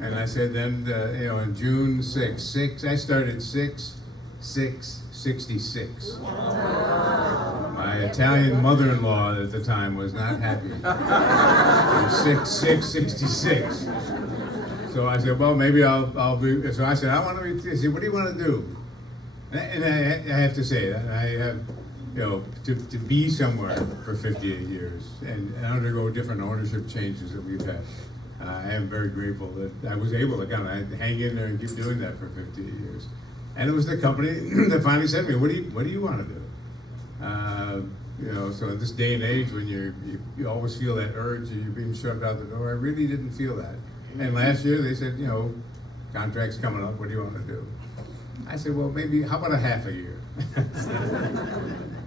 And I said then, in June 6, I started 6/6/66. My Italian mother-in-law at the time was not happy. 6/6/66. So I said, well, maybe I'll be. So I said, I want to be. He said, what do you want to do? And I have to say that I have, to be somewhere for 58 years and undergo different ownership changes that we've had. I am very grateful that I was able to kind of hang in there and keep doing that for 58 years. And it was the company that finally said to me, what do you want to do? So in this day and age when you always feel that urge and you're being shoved out the door, I really didn't feel that. And last year they said, contract's coming up, what do you want to do? I said, well, maybe, how about a half a year?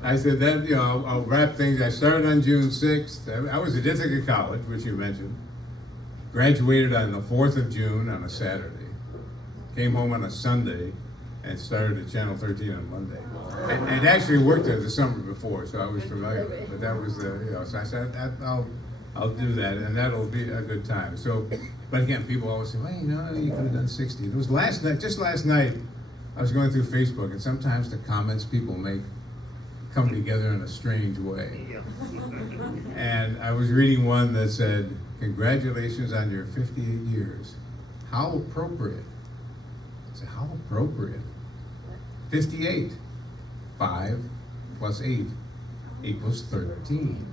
I said, then, I'll wrap things. I started on June 6th. I was at Ithaca College, which you mentioned. Graduated on the 4th of June on a Saturday. Came home on a Sunday and started at Channel 13 on Monday. I'd actually worked there the summer before, so I was familiar with it. But that was so I said, I'll do that, and that'll be a good time. So, but again, people always say, well, you could have done 60. It was just last night, I was going through Facebook, and sometimes the comments people make come together in a strange way. And I was reading one that said, congratulations on your 58 years. How appropriate. I said, how appropriate? 58. 5 plus 8 equals 13.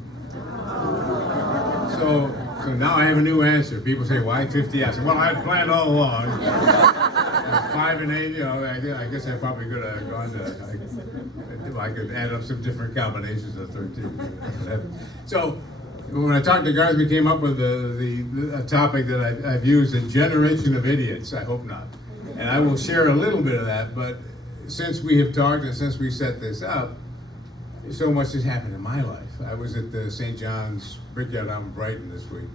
So now I have a new answer. People say, why 50? I said, well, I had planned all along. 5 and 8, I guess I probably could have gone to, I could add up some different combinations of 13. So when I talked to Garth, we came up with a topic that I've used, a generation of idiots. I hope not. And I will share a little bit of that, but since we have talked and since we set this up, so much has happened in my life. I was at the St. John's Brickyard out in Brighton this week,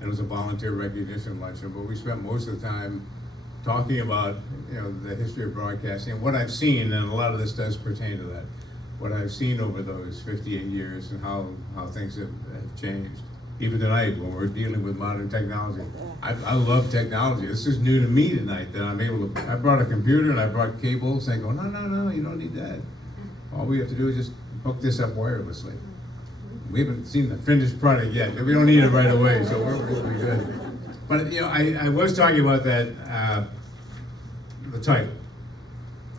and it was a volunteer recognition luncheon, but we spent most of the time talking about the history of broadcasting and what I've seen, and a lot of this does pertain to that, what I've seen over those 58 years and how things have changed. Even tonight when we're dealing with modern technology. I love technology. This is new to me tonight that I'm able to, I brought a computer and I brought cables and go, no, you don't need that. All we have to do is just hook this up wirelessly. We haven't seen the finished product yet, but we don't need it right away, so we're good. But I was talking about that, the title,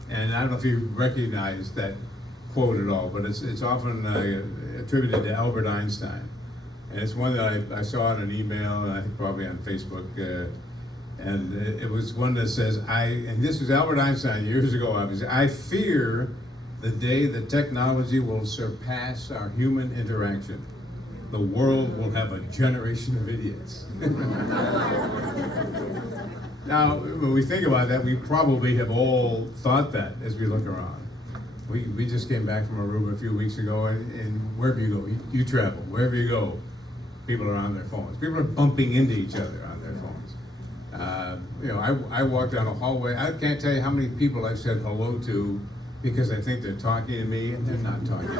and I don't know if you recognize that quote at all, but it's often attributed to Albert Einstein, and it's one that I saw in an email, and I think probably on Facebook, and it was one that says, and this was Albert Einstein years ago, obviously, I fear the day that technology will surpass our human interaction. The world will have a generation of idiots. Now, when we think about that, we probably have all thought that as we look around. We just came back from Aruba a few weeks ago, and wherever you go, you travel, wherever you go, people are on their phones. People are bumping into each other on their phones. I walked down a hallway. I can't tell you how many people I've said hello to because I think they're talking to me, and they're not talking to me.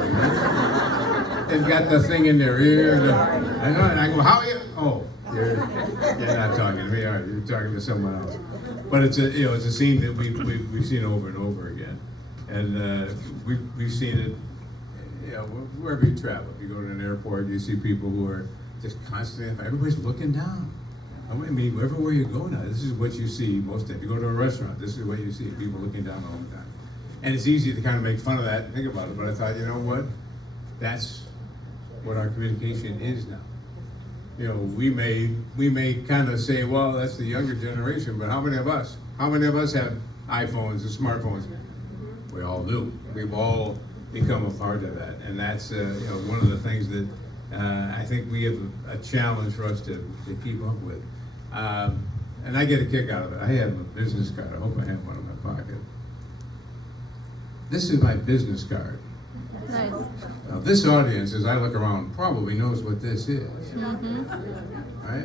They've got the thing in their ear. And I go, how are you? Oh, you're not talking to me, are you? You're talking to someone else. But it's a scene that we've seen over and over again, and we've seen it. Wherever you travel, if you go to an airport, you see people who are just constantly. Everybody's looking down. I mean, everywhere you go now, this is what you see most of. You go to a restaurant, this is what you see: people looking down all the time. And it's easy to kind of make fun of that and think about it, but I thought, you know what? That's what our communication is now. We may kind of say, well, that's the younger generation, but how many of us have iPhones and smartphones? We all do. We've all become a part of that, and that's one of the things that I think we have a challenge for us to keep up with. And I get a kick out of it. I have a business card. I hope I have one in my pocket. This is my business card. Nice. Now, this audience, as I look around, probably knows what this is. Right?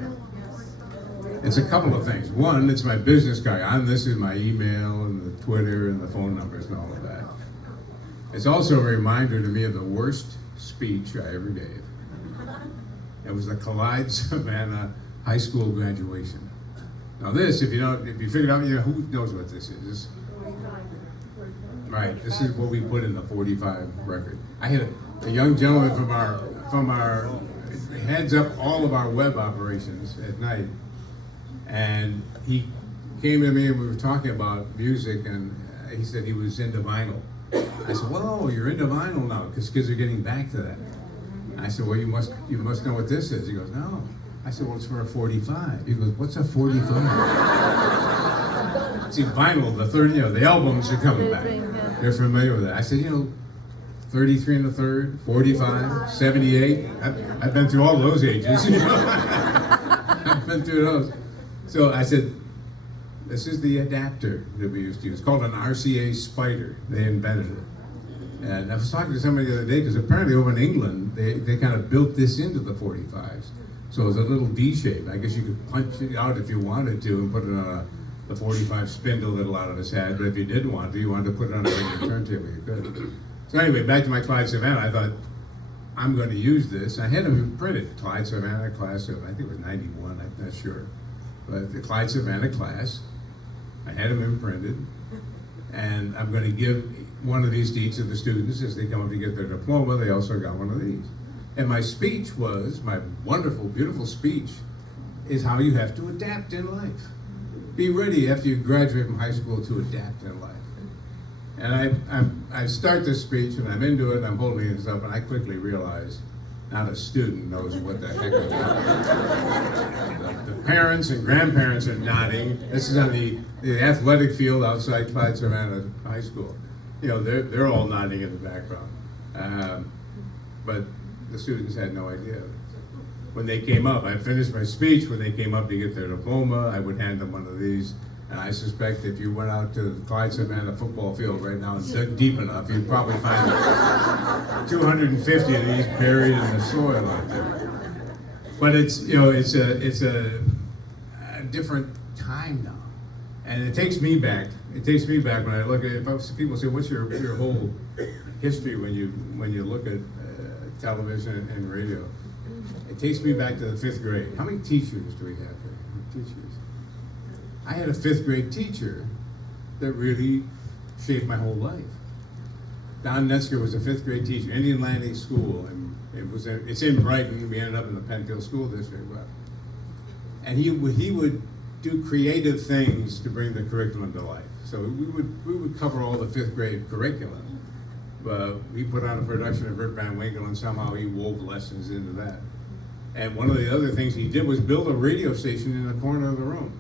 It's a couple of things. One, it's my business card. On this is my email and the Twitter and the phone numbers and all of that. It's also a reminder to me of the worst speech I ever gave. It was the Collide Savannah High School graduation. Now this, if you figure it out, who knows what this is? Right, this is what we put in the 45 record. I had a young gentleman from our heads up all of our web operations at night, and he came to me and we were talking about music, and he said he was into vinyl. I said, "Whoa, you're into vinyl now," because kids are getting back to that. I said, "Well, you must know what this is." He goes, "No." I said, "Well, it's for a 45. He goes, "What's a 45? See, vinyl, the albums are coming back. They're familiar with that. I said, 33 1/3, 45, 78. I've been through all those ages. I've been through those. So I said, this is the adapter that we used to use. It's called an RCA Spider. They invented it. And I was talking to somebody the other day, because apparently over in England, they kind of built this into the 45s. So it was a little D shape. I guess you could punch it out if you wanted to and put it on the 45 spindle that a lot of us had. But if you didn't want to, you wanted to put it on a regular turntable, you could. So anyway, back to my Clyde Savannah, I thought, I'm going to use this. I had them printed, Clyde Savannah class of, I think it was 91, I'm not sure. But the Clyde Savannah class, I had them imprinted, and I'm going to give one of these to each of the students as they come up to get their diploma. They also got one of these. And my speech was, my wonderful, beautiful speech, is how you have to adapt in life. Be ready after you graduate from high school to adapt in life. And I start this speech, and I'm into it, and I'm holding this up, and I quickly realize not a student knows what the heck I'm doing. The parents and grandparents are nodding. This is on the athletic field outside Clyde Savannah High School. They're all nodding in the background. But the students had no idea. When they came up, I finished my speech. When they came up to get their diploma, I would hand them one of these. And I suspect if you went out to the Clyde Savannah football field right now and dug deep enough, you'd probably find 250 of these buried in the soil out there. But it's a different time now, and it takes me back. It takes me back when I look at it. People say, "What's your whole history when you look at television and radio?" It takes me back to the 5th grade. How many teachers do we have here? Teachers. I had a 5th grade teacher that really shaped my whole life. Don Netzker was a 5th grade teacher, Indian Landing School, and it's in Brighton. We ended up in the Penfield School District, and he would do creative things to bring the curriculum to life. So we would cover all the 5th grade curriculum, but we put on a production of Rip Van Winkle, and somehow he wove lessons into that. And one of the other things he did was build a radio station in the corner of the room.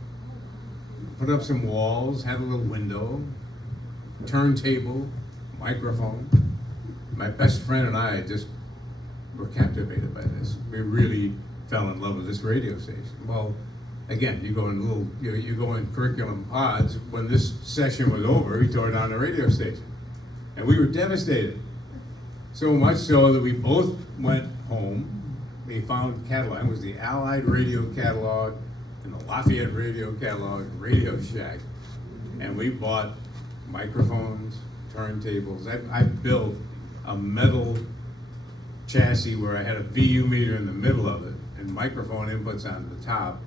Put up some walls, had a little window, turntable, microphone. My best friend and I just were captivated by this. We really fell in love with this radio station. Well, again, you go in curriculum pods. When this session was over, we tore down the radio station, and we were devastated. So much so that we both went home. We found catalog. It was the Allied Radio catalog and the Lafayette Radio catalog, Radio Shack, and we bought microphones, turntables. I built a metal chassis where I had a VU meter in the middle of it and microphone inputs on the top.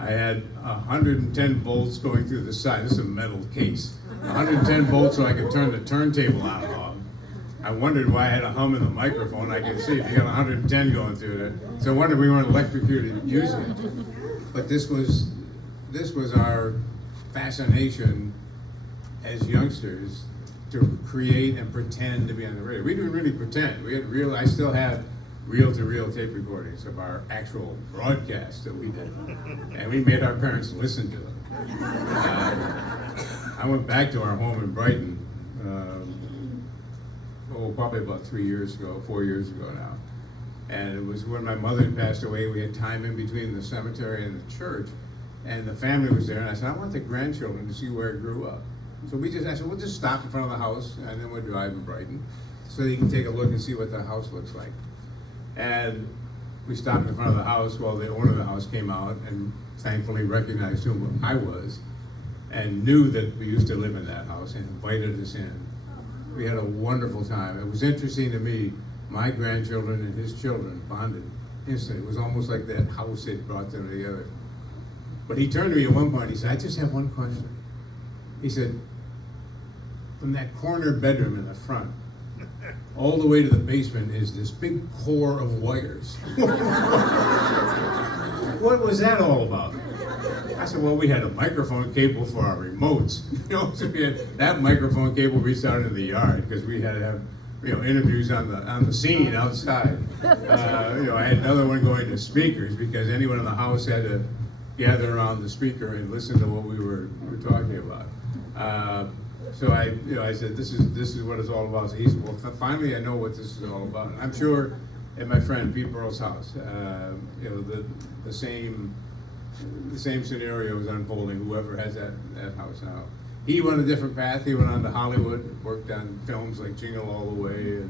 I had 110 volts going through the side. This is a metal case. 110 volts so I could turn the turntable on and off. I wondered why I had a hum in the microphone. I could see if you got 110 going through there. So I wondered we weren't electrocuted using it. But this was our fascination as youngsters to create and pretend to be on the radio. We didn't really pretend. We had I still have reel-to-reel tape recordings of our actual broadcasts that we did. And we made our parents listen to them. I went back to our home in Brighton, probably about 4 years ago now. And it was when my mother had passed away. We had time in between the cemetery and the church, and the family was there. And I said, I want the grandchildren to see where I grew up. So I said, we'll just stop in front of the house, and then we'll drive in Brighton, so you can take a look and see what the house looks like. And we stopped in front of the house while the owner of the house came out and thankfully recognized who I was and knew that we used to live in that house and invited us in. We had a wonderful time. It was interesting to me, my grandchildren and his children bonded instantly. It was almost like that house had brought them together. But he turned to me at one point, he said, I just have one question. He said, from that corner bedroom in the front, all the way to the basement is this big core of wires. What was that all about? I said, well, we had a microphone cable for our remotes. You know, so we had that microphone cable reached out into the yard because we had to have, you know, interviews on the scene outside. You know, I had another one going to speakers because anyone in the house had to gather around the speaker and listen to what we were talking about. So I said, this is what it's all about. So he said, well, finally I know what this is all about. I'm sure at my friend Pete Burrell's house, you know, the same scenario is unfolding. Whoever has that house now. He went a different path. He went on to Hollywood, worked on films like Jingle All the Way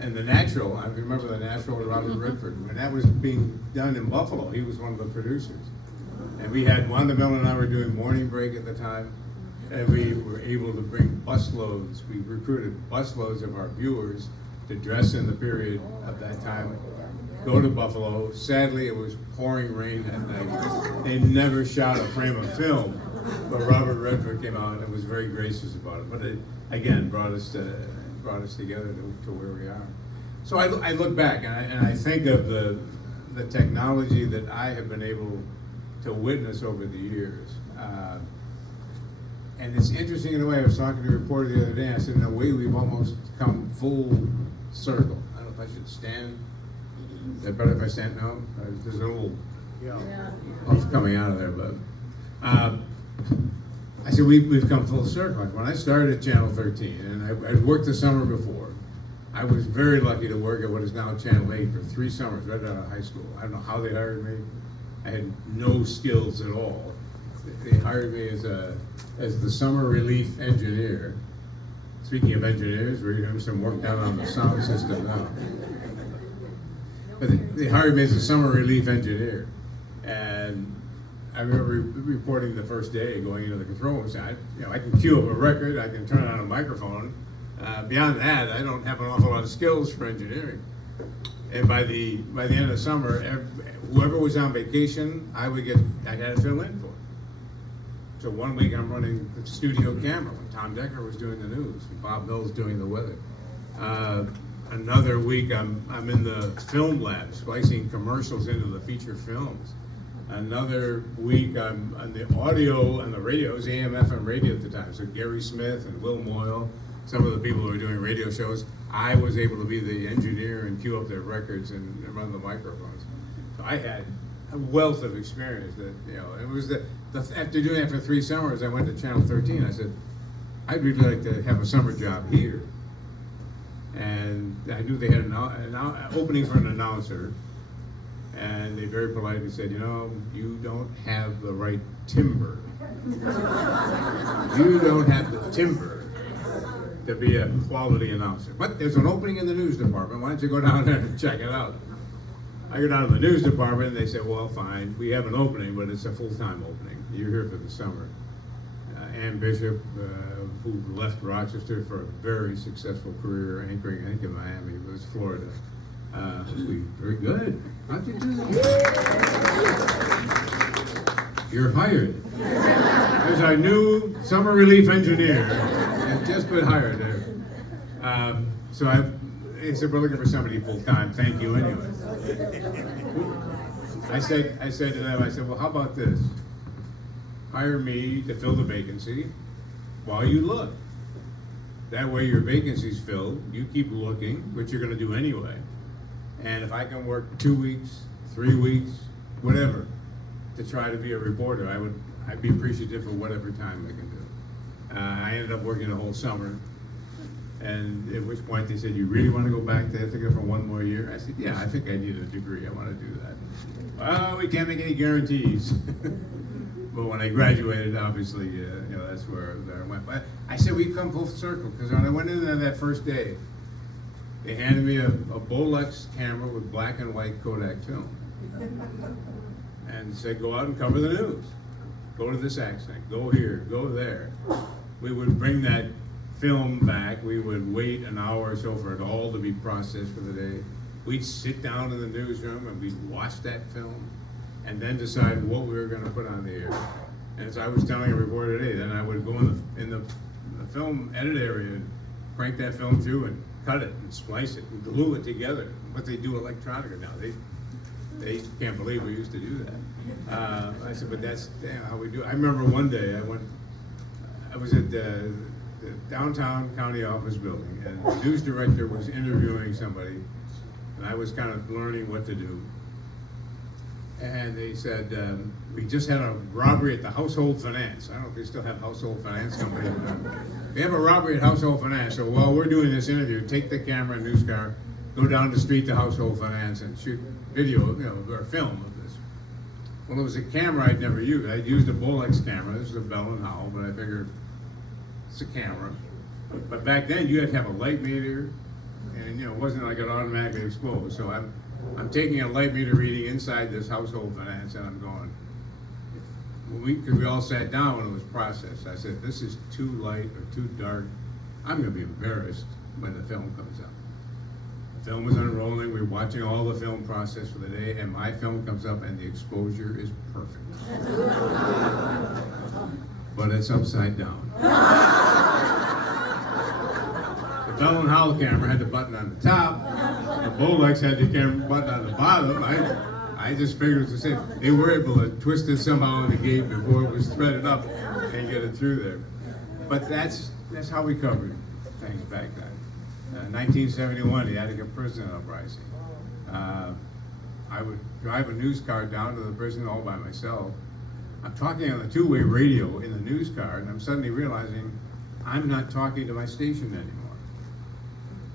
and The Natural. I remember The Natural with Robert Redford. When that was being done in Buffalo, he was one of the producers. And we had Wanda Miller and I were doing Morning Break at the time. And we were able to bring busloads. We recruited busloads of our viewers to dress in the period of that time, go to Buffalo. Sadly, it was pouring rain that night. They never shot a frame of film, but Robert Redford came out and was very gracious about it. But it, again, brought us together to where we are. So I look back and I think of the technology that I have been able to witness over the years. And it's interesting in a way. I was talking to a reporter the other day. I said, in a way, we've almost come full circle. I don't know if I should stand. Is that better if I stand now? There's a little puff coming out of there, but I said we've come full circle. When I started at Channel 13, and I'd worked the summer before, I was very lucky to work at what is now Channel 8 for 3 summers right out of high school. I don't know how they hired me. I had no skills at all. They hired me as the summer relief engineer. Speaking of engineers, we're doing some work down on the sound system now. But they hired me as a summer relief engineer. And I remember reporting the first day, going into the control room, saying, I can cue up a record, I can turn on a microphone. Beyond that, I don't have an awful lot of skills for engineering. And by the end of the summer, whoever was on vacation, I had to fill in for. So one week I'm running the studio camera when Tom Decker was doing the news and Bob Mills doing the weather. Another week I'm in the film lab splicing commercials into the feature films. Another week I'm on the audio and the radio. It was AM FM radio at the time. So Gary Smith and Will Moyle, some of the people who were doing radio shows, I was able to be the engineer and cue up their records and run the microphones. So I had a wealth of experience that, it was after doing that for 3 summers, I went to Channel 13. I said, I'd really like to have a summer job here. And I knew they had an opening for an announcer. And they very politely said, you don't have the right timber. You don't have the timber to be a quality announcer. But there's an opening in the news department. Why don't you go down there and check it out? I go down to the news department and they said, well, fine, we have an opening, but it's a full-time opening. You're here for the summer. Ann Bishop, who left Rochester for a very successful career anchoring, I think in Miami, it was Florida. Very good. How'd you do that? You're hired. There's our new summer relief engineer. I've just been hired there. They said, we're looking for somebody full-time. Thank you anyway. I said to them, well, how about this? Hire me to fill the vacancy while you look. That way your vacancy's filled, you keep looking, which you're gonna do anyway. And if I can work 2 weeks, 3 weeks, whatever, to try to be a reporter, I'd be appreciative of whatever time I can do. I ended up working the whole summer. And at which point they said, you really want to go back to Ithaca for 1 more year? I said, yeah, I think I need a degree. I want to do that. Well, we can't make any guarantees. But when I graduated, obviously, that's where I went. But I said, we've come full circle, because when I went in there that first day, they handed me a Bolex camera with black and white Kodak film. And said, go out and cover the news. Go to this accent, go here, go there. We would bring that film back, we would wait an hour or so for it all to be processed for the day. We'd sit down in the newsroom and we'd watch that film. and then decide what we were going to put on the air. And as I was telling a reporter today, then I would go in the film edit area and crank that film through and cut it and splice it and glue it together. But they do electronica now. They can't believe we used to do that. I said, but that's how we do it. I remember one day I was at the downtown county office building, and the news director was interviewing somebody, and I was kind of learning what to do. And they said, we just had a robbery at the Household Finance. I don't know if they still have Household Finance company. We have a robbery at Household Finance. So while we're doing this interview, take the camera and news car, go down the street to Household Finance and shoot video, or film of this. Well, it was a camera I'd never used. I'd used a Bolex camera. This was a Bell and Howell, but I figured it's a camera. But back then, you had to have a light meter, and it wasn't like it automatically exposed. So I'm taking a light meter reading inside this Household Finance, and I'm going, because we all sat down when it was processed. I said, this is too light or too dark. I'm going to be embarrassed when the film comes out. The film was unrolling. We were watching all the film process for the day, and my film comes up, and the exposure is perfect. But it's upside down. The Bell and Howell camera had the button on the top. The Bolex had the camera button on the bottom. I just figured it was the same. They were able to twist it somehow in the gate before it was threaded up and get it through there. But that's how we covered things back then. 1971, the Attica prison uprising. I would drive a news car down to the prison all by myself. I'm talking on the two-way radio in the news car, and I'm suddenly realizing I'm not talking to my station anymore.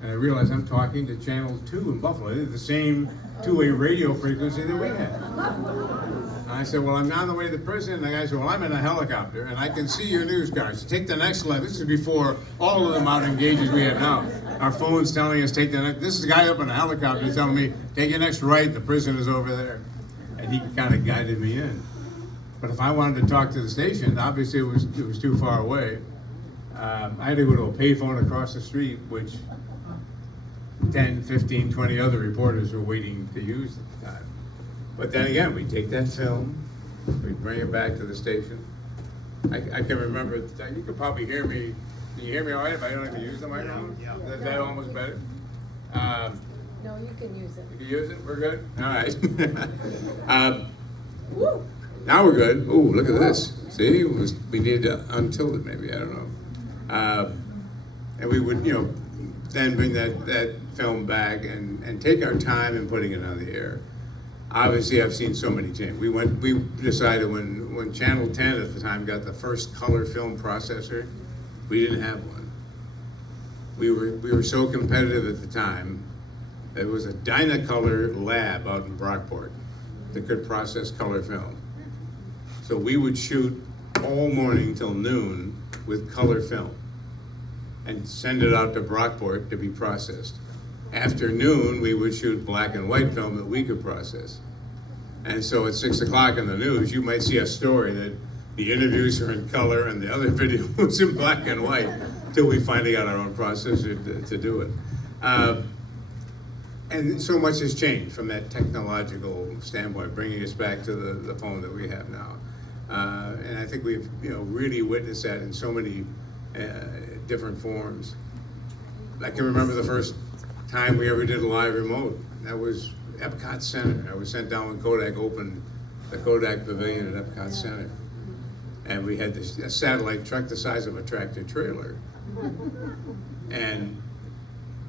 And I realized I'm talking to Channel 2 in Buffalo. They're the same two-way radio frequency that we had. And I said, well, I'm on the way to the prison. And the guy said, well, I'm in a helicopter, and I can see your news cars. Take the next left. This is before all of them out engages we have now. Our phone's telling us, take the next. This is a guy up in a helicopter telling me, take your next right. The prison is over there. And he kind of guided me in. But if I wanted to talk to the station, obviously it was too far away. I had to go to a payphone across the street, which 10, 15, 20 other reporters were waiting to use at the time. But then again, we take that film, we bring it back to the station. I can remember, you could probably hear me. Can you hear me all right if I don't even use the microphone? Yeah. Is that almost better? No, you can use it. You can use it? We're good? All right. Woo! Now we're good. Ooh, look at this. See, we need to untilt it maybe, I don't know. And we would, then bring that film back and take our time in putting it on the air. Obviously, I've seen so many changes. We decided when Channel 10 at the time got the first color film processor, we didn't have one. We were so competitive at the time. There was a Dynacolor lab out in Brockport that could process color film. So we would shoot all morning till noon with color film and send it out to Brockport to be processed. After noon, we would shoot black and white film that we could process. And so at 6 o'clock in the news, you might see a story that the interviews are in color and the other video was in black and white until we finally got our own processor to do it. And so much has changed from that technological standpoint, bringing us back to the phone that we have now. And I think we've really witnessed that in so many different forms. I can remember the first time we ever did a live remote. That was Epcot Center. I was sent down when Kodak opened the Kodak Pavilion at Epcot Center. And we had a satellite truck the size of a tractor trailer. And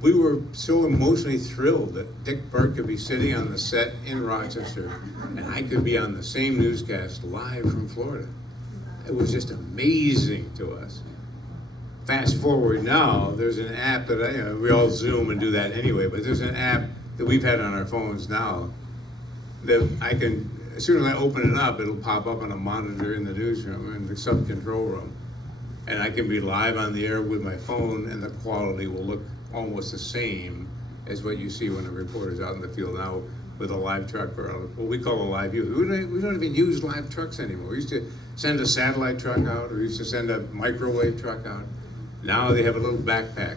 we were so emotionally thrilled that Dick Burke could be sitting on the set in Rochester and I could be on the same newscast live from Florida. It was just amazing to us. Fast forward now, there's an app that we all Zoom and do that anyway, but there's an app that we've had on our phones now that I can, as soon as I open it up, it'll pop up on a monitor in the newsroom, in the sub-control room. And I can be live on the air with my phone and the quality will look almost the same as what you see when a reporter's out in the field now with a live truck or what we call a live view. We don't even use live trucks anymore. We used to send a satellite truck out, or we used to send a microwave truck out. Now they have a little backpack.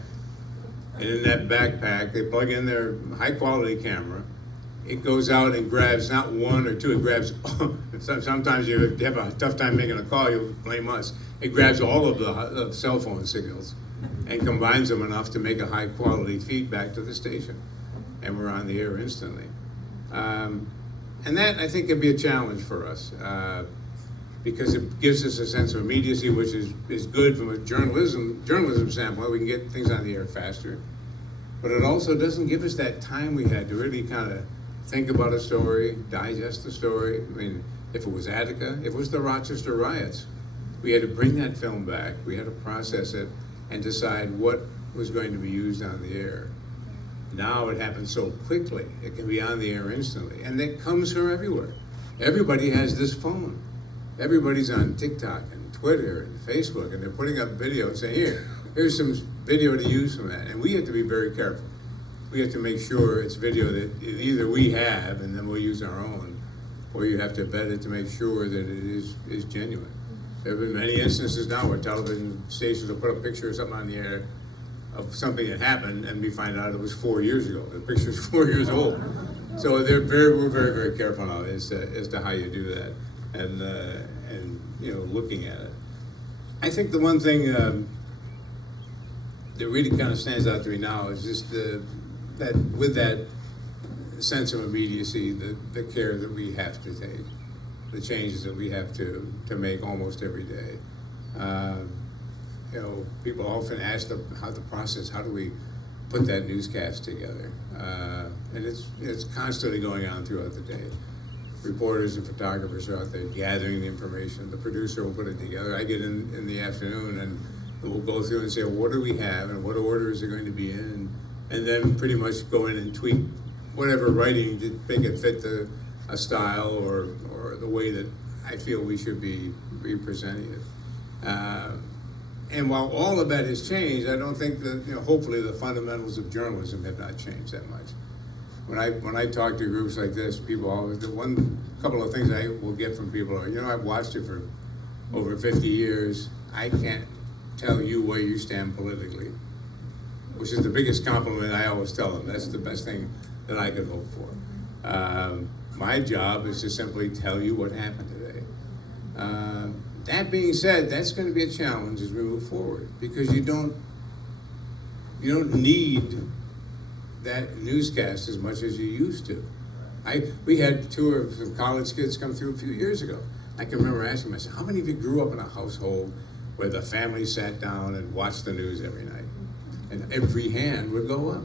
And in that backpack, they plug in their high quality camera it goes out and grabs not one or two, it grabs, sometimes you have a tough time making a call, you'll blame us. It grabs all of the cell phone signals and combines them enough to make a high quality feedback to the station. And we're on the air instantly. And that, I think, could be a challenge for us because it gives us a sense of immediacy, which is good from a journalism standpoint. We can get things on the air faster. But it also doesn't give us that time we had to really kind of think about a story, digest the story. I mean, if it was Attica, if it was the Rochester riots, we had to bring that film back. We had to process it and decide what was going to be used on the air. Now it happens so quickly. It can be on the air instantly. And it comes from everywhere. Everybody has this phone. Everybody's on TikTok and Twitter and Facebook, and they're putting up video and saying, here's some video to use from that. And we have to be very careful. We have to make sure it's video that either we have and then we'll use our own, or you have to vet it to make sure that it is genuine. There have been many instances now where television stations will put a picture of something on the air of something that happened, and we find out it was 4 years ago. The picture's 4 years old. So we're very, very careful now as to how you do that, and looking at it. I think the one thing that really kind of stands out to me now is just that with that sense of immediacy, the care that we have to take, the changes that we have to make almost every day. People often ask how the process, how do we put that newscast together? And it's constantly going on throughout the day. Reporters and photographers are out there gathering the information. The producer will put it together. I get in the afternoon and we'll go through and say, well, what do we have and what order is it going to be in? And then pretty much go in and tweak whatever writing to make it fit a style or the way that I feel we should be presenting it. And while all of that has changed, I don't think that, hopefully the fundamentals of journalism have not changed that much. When I talk to groups like this, people always, the couple of things I will get from people are, I've watched you for over 50 years. I can't tell you where you stand politically, which is the biggest compliment I always tell them. That's the best thing that I could hope for. My job is to simply tell you what happened today. That being said, that's going to be a challenge as we move forward because you don't need that newscast as much as you used to. We had two of some college kids come through a few years ago. I can remember asking myself, how many of you grew up in a household where the family sat down and watched the news every night? And every hand would go up.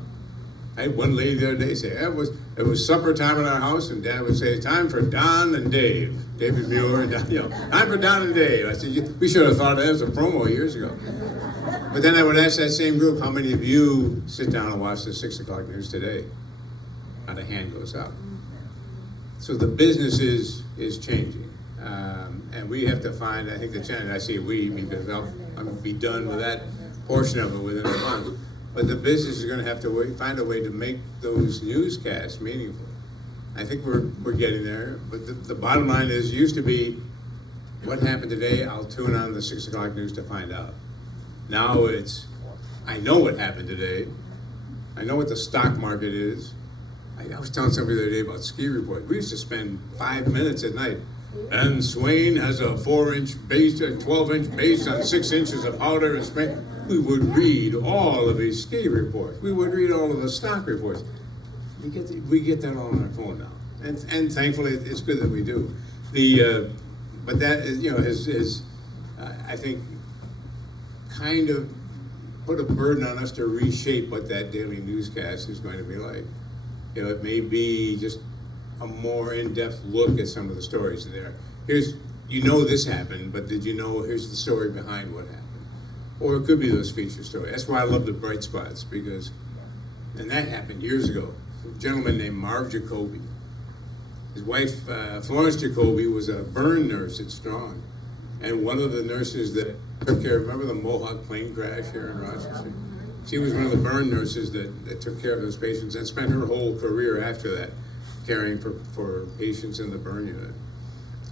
I had one lady the other day say, it was supper time in our house, and Dad would say, time for Don and Dave. David Muir and Don, time for Don and Dave. I said, we should have thought of that as a promo years ago. But then I would ask that same group, how many of you sit down and watch the 6 o'clock news today? Not a hand goes up. So the business is changing. And we have to find, I think the challenge, I say we, because I'm going to be done with that portion of it within a month. But the business is going to have to find a way to make those newscasts meaningful. I think we're getting there, but the bottom line is, used to be, what happened today, I'll tune on the 6 o'clock news to find out. Now it's, I know what happened today. I know what the stock market is. I was telling somebody the other day about ski reports. We used to spend 5 minutes at night. And Swain has a 4-inch base, a 12-inch base on 6 inches of powder and spray. We would read all of his ski reports. We would read all of the stock reports. We get that all on our phone now, and thankfully it's good that we do. But that is I think kind of put a burden on us to reshape what that daily newscast is going to be like. It may be just a more in-depth look at some of the stories there. Here's, this happened, but did you know, here's the story behind what happened. Or it could be those feature stories. That's why I love the bright spots, because, and that happened years ago. A gentleman named Marv Jacoby. His wife, Florence Jacoby, was a burn nurse at Strong. And one of the nurses that took care, remember the Mohawk plane crash here in Rochester? She was one of the burn nurses that took care of those patients and spent her whole career after that caring for patients in the burn unit.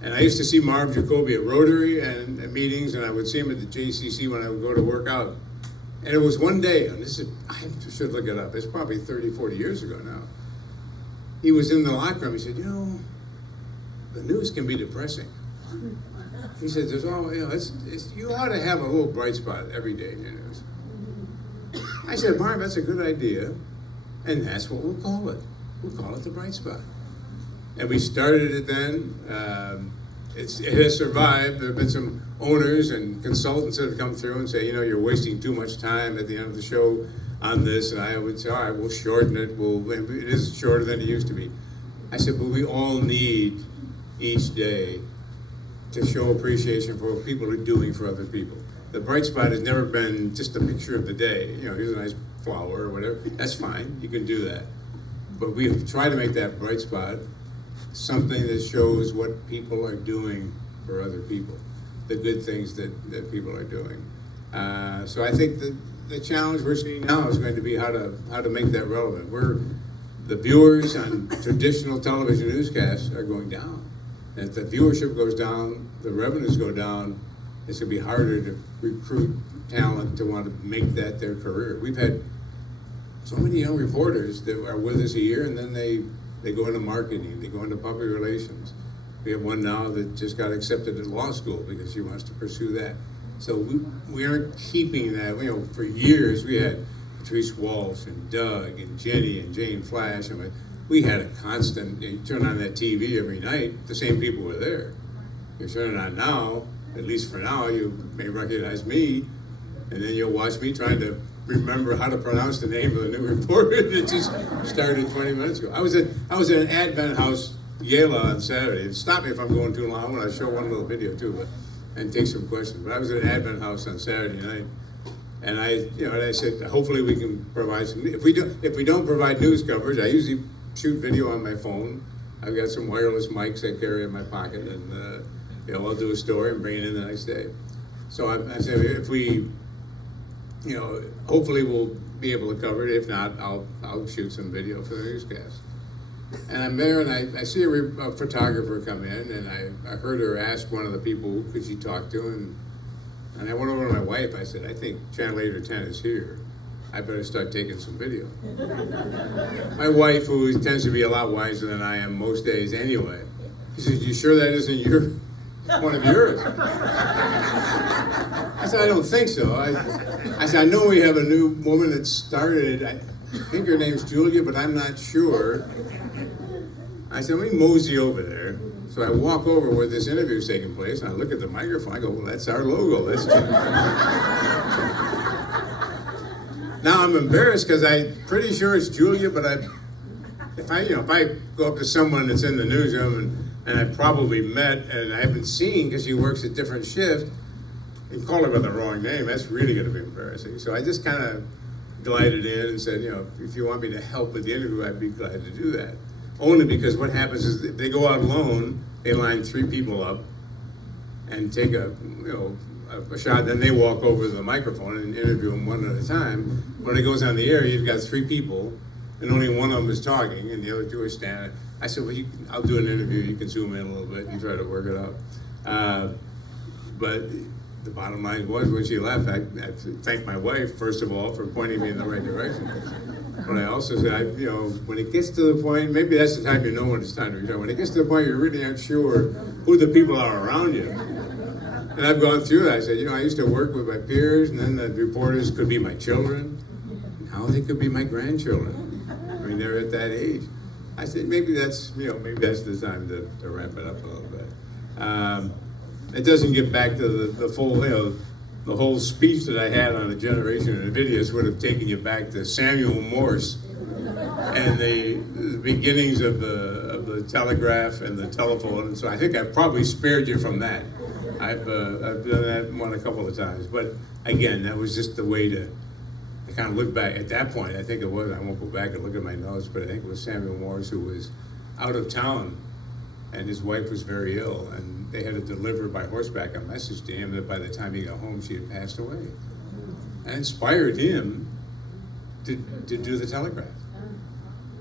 And I used to see Marv Jacoby at Rotary and at meetings, and I would see him at the JCC when I would go to work out. And it was one day, and I should look it up, it's probably 30, 40 years ago now. he was in the locker room. He said, the news can be depressing. He said, there's all, you ought to have a little bright spot every day in the news. I said, Marv, that's a good idea, and that's what we'll call it. We'll call it the bright spot. And we started it then. It has survived. There have been some owners and consultants that have come through and say, you're wasting too much time at the end of the show on this. And I would say, all right, we'll shorten it. It is shorter than it used to be. I said, but we all need each day to show appreciation for what people are doing for other people. The bright spot has never been just a picture of the day. Here's a nice flower or whatever. That's fine. You can do that. But we try to make that bright spot something that shows what people are doing for other people, the good things that people are doing. So I think the challenge we're seeing now is going to be how to make that relevant. The viewers on traditional television newscasts are going down. And if the viewership goes down, the revenues go down, it's going to be harder to recruit talent to want to make that their career. We've had so many young reporters that are with us a year, and then they go into marketing, they go into public relations. We have one now that just got accepted at law school because she wants to pursue that. So we aren't keeping that. For years we had Patrice Walsh and Doug and Jenny and Jane Flash. We had a constant, you turn on that TV every night, the same people were there. You turn it on now, at least for now, you may recognize me, and then you'll watch me trying to remember how to pronounce the name of the new reporter that just started 20 minutes ago. I was at an Advent House gala on Saturday. Stop me if I'm going too long. I want to show one little video too, and take some questions. But I was at an Advent House on Saturday night, and I said, hopefully we can provide some. If we don't provide news coverage, I usually shoot video on my phone. I've got some wireless mics I carry in my pocket, and I'll do a story and bring it in the next day. So I said, if we, hopefully we'll be able to cover it. If not, I'll shoot some video for the newscast. And I'm there, and I see a photographer come in, and I heard her ask one of the people who could she talk to, and I went over to my wife. I said, I think Channel 8 or 10 is here. I better start taking some video. My wife, who tends to be a lot wiser than I am most days anyway, she says, you sure that isn't one of yours? I said, I don't think so. I said, I know we have a new woman that started, I think her name's Julia, but I'm not sure. I said, let me mosey over there. So I walk over where this interview is taking place, and I look at the microphone. I go, well, that's our logo. Now I'm embarrassed because I'm pretty sure it's Julia, but if I go up to someone that's in the newsroom and I probably met and I haven't seen because she works a different shift, and call her by the wrong name, that's really going to be embarrassing. So I just kind of glided in and said, if you want me to help with the interview, I'd be glad to do that. Only because what happens is if they go out alone, they line 3 people up and take a shot, then they walk over to the microphone and interview them one at a time. When it goes on the air, you've got 3 people, and only one of them is talking, and the other 2 are standing. I said, well, I'll do an interview, you can zoom in a little bit and try to work it out. But the bottom line was, when she left, I thanked my wife, first of all, for pointing me in the right direction. But I also said, when it gets to the point, maybe that's the time you know when it's time to retire. When it gets to the point you really aren't sure who the people are around you. And I've gone through that. I said, I used to work with my peers, and then the reporters could be my children. Now they could be my grandchildren. They're at that age. I said, maybe that's the time to wrap it up a little bit. It doesn't get back to the full, the whole speech that I had on a generation of videos would have taken you back to Samuel Morse and the beginnings of the telegraph and the telephone. And so I think I probably spared you from that. I've done that one a couple of times, but again, that was just the way to kind of look back. At that point, I think it was, I won't go back and look at my notes, but I think it was Samuel Morse who was out of town, and his wife was very ill, and they had to deliver by horseback a message to him that by the time he got home, she had passed away. And inspired him to do the telegraph.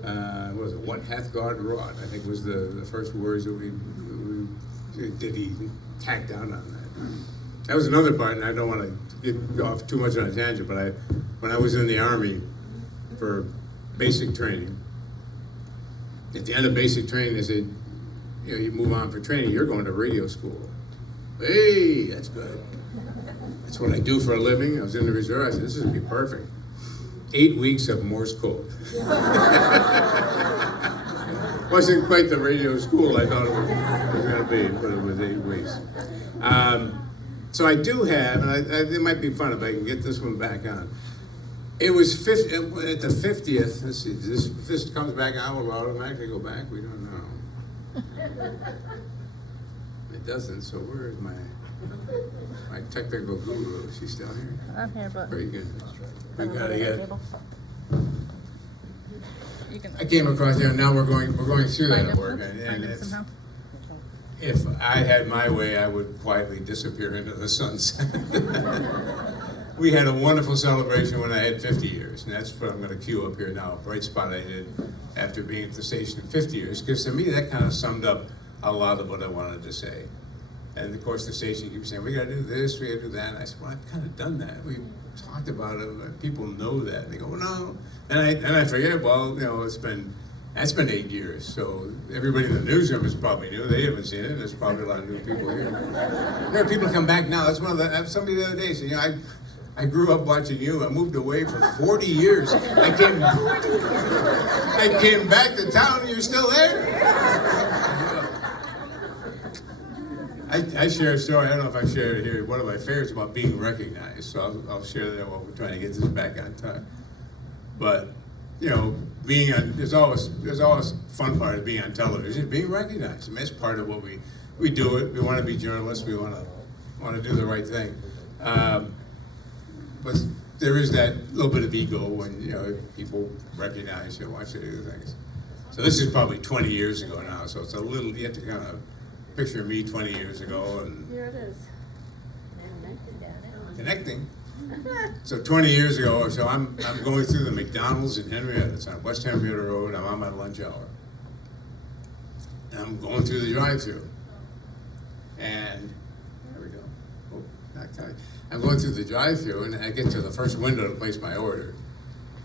What was it? What hath God wrought? I think was the first words that he tacked down on that. That was another part, and I don't want to get off too much on a tangent, but when I was in the Army for basic training, at the end of basic training, they said, you know, you move on for training, you're going to radio school. Hey, that's good. That's what I do for a living. I was in the reserve. I said, this is gonna be perfect. 8 weeks of Morse code. Wasn't quite the radio school I thought it was going to be, but it was 8 weeks. So I do have, and it might be fun if I can get this one back on. It was at the 50th. Let's see, if this comes back out, will automatically go back? We don't know. It doesn't, so where is my technical guru? Is she still here? I'm here, but Very good. We got it yet. You can I came across here, and now we're going through that at work, find and it somehow. if I had my way, I would quietly disappear into the sunset. We had a wonderful celebration when I had 50 years, and that's what I'm going to cue up here now. A bright spot I did after being at the station 50 years, because to me that kind of summed up a lot of what I wanted to say. And of course the station keeps saying, we got to do this, we got to do that. And I said, well, I've kind of done that. We talked about it, and people know that. And they go, well, no. And I forget, well, you know, that's been 8 years. So everybody in the newsroom is probably new. They haven't seen it. There's probably a lot of new people here. There are people come back now. That's somebody the other day said, you know, I grew up watching you. I moved away for 40 years. I came back to town and you're still there? I share a story. I don't know if I shared it here. One of my favorites about being recognized. So I'll share that while we're trying to get this back on time. But, you know, being on, there's always a fun part of being on television, being recognized. I mean, it's part of what we do it. We want to be journalists. We want to do the right thing. But there is that little bit of ego when, you know, people recognize you, watch you do things. So this is probably 20 years ago now, so it's a little, you have to kind of picture me 20 years ago and Here it is. connecting. So 20 years ago or so, I'm going through the McDonald's in Henrietta. It's on West Henrietta Road. I'm on my lunch hour. And I'm going through the drive-thru. And there we go. Oh, not tight. I'm going through the drive-thru, and I get to the first window to place my order.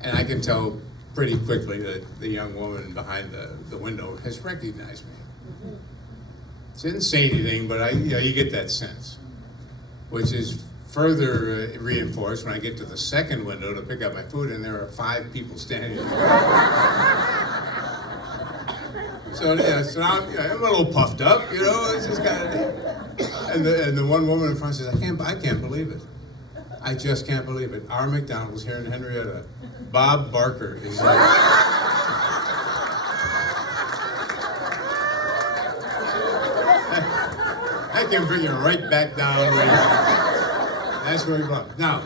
And I can tell pretty quickly that the young woman behind the window has recognized me. She didn't say anything, but you get that sense, which is further reinforced when I get to the second window to pick up my food, and there are 5 people standing there. So yeah, so I'm a little puffed up, you know. It's just kind of, and the one woman in front says, I can't believe it. I just can't believe it. Our McDonald's here in Henrietta, Bob Barker is like. I can bring you right back down. That's where we belong. Now,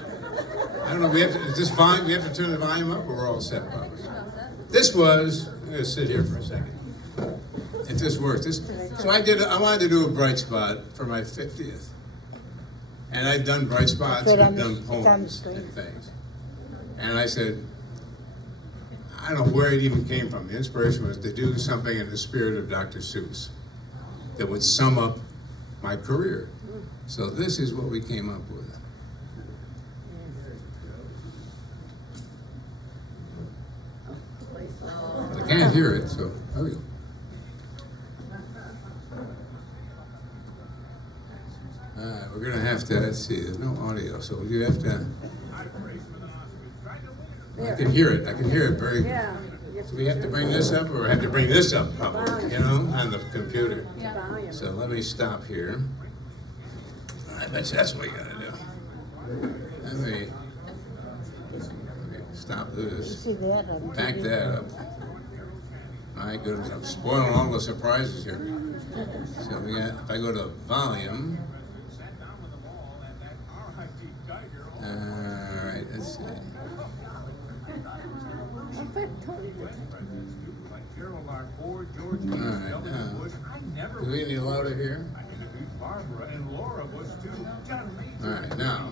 I don't know. Is this volume? We have to turn the volume up, or we're all set, Bob? This was. I'm gonna sit here for a second. If this works, so I wanted to do a bright spot for my 50th, and I've done bright spots, and I've done poems and things, and I said, I don't know where it even came from. The inspiration was to do something in the spirit of Dr. Seuss that would sum up my career. So this is what we came up with. I can't hear it, so there we go. We're gonna have to, let's see, there's no audio, so you have to, I can hear it very, Yeah. so we have to bring this up, or have to bring this up probably, you know, on the computer. Volume. So let me stop here. I bet you that's what we gotta do. Let me stop this, see that. back that up. My goodness, I'm spoiling all the surprises here. So we got, if I go to volume, all right, let's see. All right, do we need louder here? All right, now.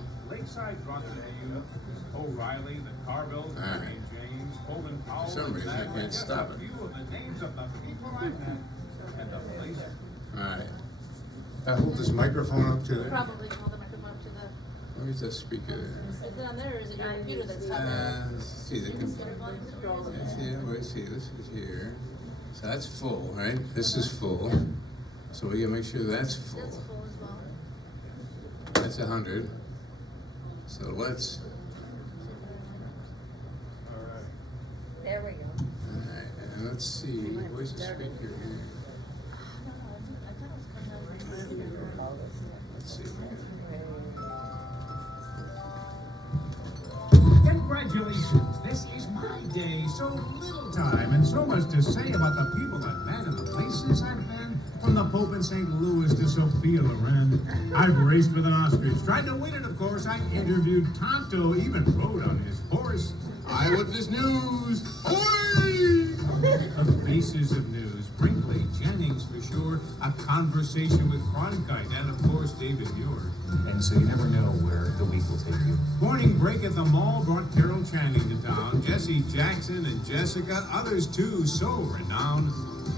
O'Reilly, the Carvilles, All right. St. James, Holden Powell. For some reason, I can't stop it. A few of the names of the people I met and the places. All right. I hold this microphone up to it. Probably hold the microphone up to the, Where's the speaker there? is it on there or is it your computer that's on there? Let's see the computer. Let's see, this is here. So that's full, right? This is full. So we gotta make sure that's full. That's full as well. That's 100. So let's, There we go. all right, and let's see, where's the speaker here? Let's see. Congratulations, this is my day. So little time and so much to say about the people I've met and the places I've been. From the Pope in St. Louis to Sophia Loren. I've raced with an ostrich, tried to win it, of course. I interviewed Tonto, even rode on his horse. Eyewitness News, ahoy! The faces of news, Brinkley, Jennings for sure, a conversation with Cronkite, and of course David Muir. And so you never know where the week will take you. Morning break at the mall brought Carol Channing to town, Jesse Jackson and Jessica, others too so renowned.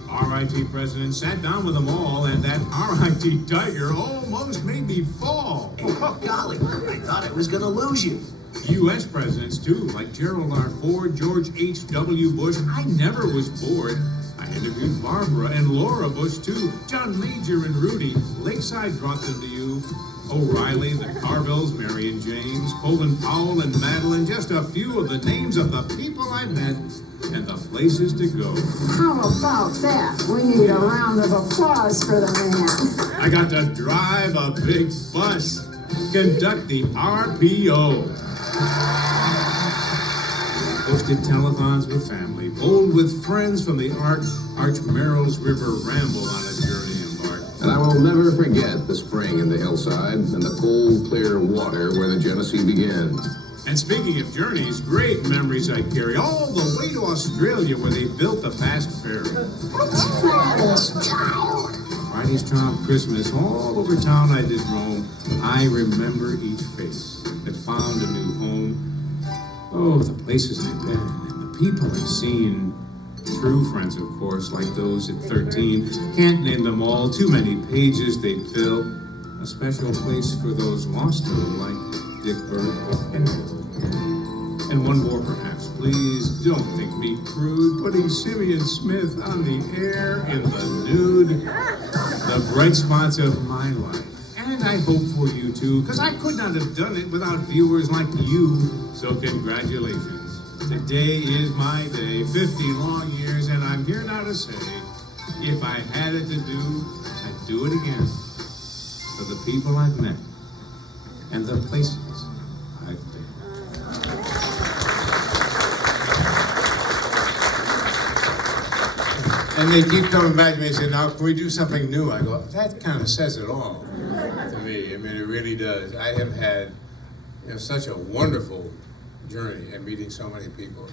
RIT president sat down with them all, and that RIT tiger almost made me fall. Oh, golly, I thought I was going to lose you. U.S. presidents too, like Gerald R. Ford, George H.W. Bush. I never was bored. I interviewed Barbara and Laura Bush too, John Major and Rudy. Lakeside brought them to you. O'Reilly, the Carvilles, Mary and James, Colin Powell and Madeline, just a few of the names of the people I met and the places to go. How about that? We need a round of applause for the man. I got to drive a big bus, conduct the RPO. Hosted telethons with family, bowled with friends from the Arch Merrill's River Ramble on a journey embarked. And I will never forget the spring in the hillside and the cold, clear water where the Genesee began. And speaking of journeys, great memories I carry all the way to Australia where they built the fast ferry. Friday's Child Christmas, all over town I did roam. I remember each face that found a new home. Oh, the places I've been and the people I've seen. True friends, of course, like those at 13. Can't name them all, too many pages they'd fill. A special place for those lost to like Dick Bird and one more perhaps. Please don't think me crude, putting Simeon Smith on the air in the nude. The bright spots of my life. And I hope for you too, because I could not have done it without viewers like you. So congratulations. Today is my day, 50 long years, and I'm here now to say, if I had it to do, I'd do it again. For the people I've met and the places I've been. And they keep coming back to me and say, now can we do something new? I go, that kind of says it all to me. I mean, it really does. I have had such a wonderful journey and meeting so many people.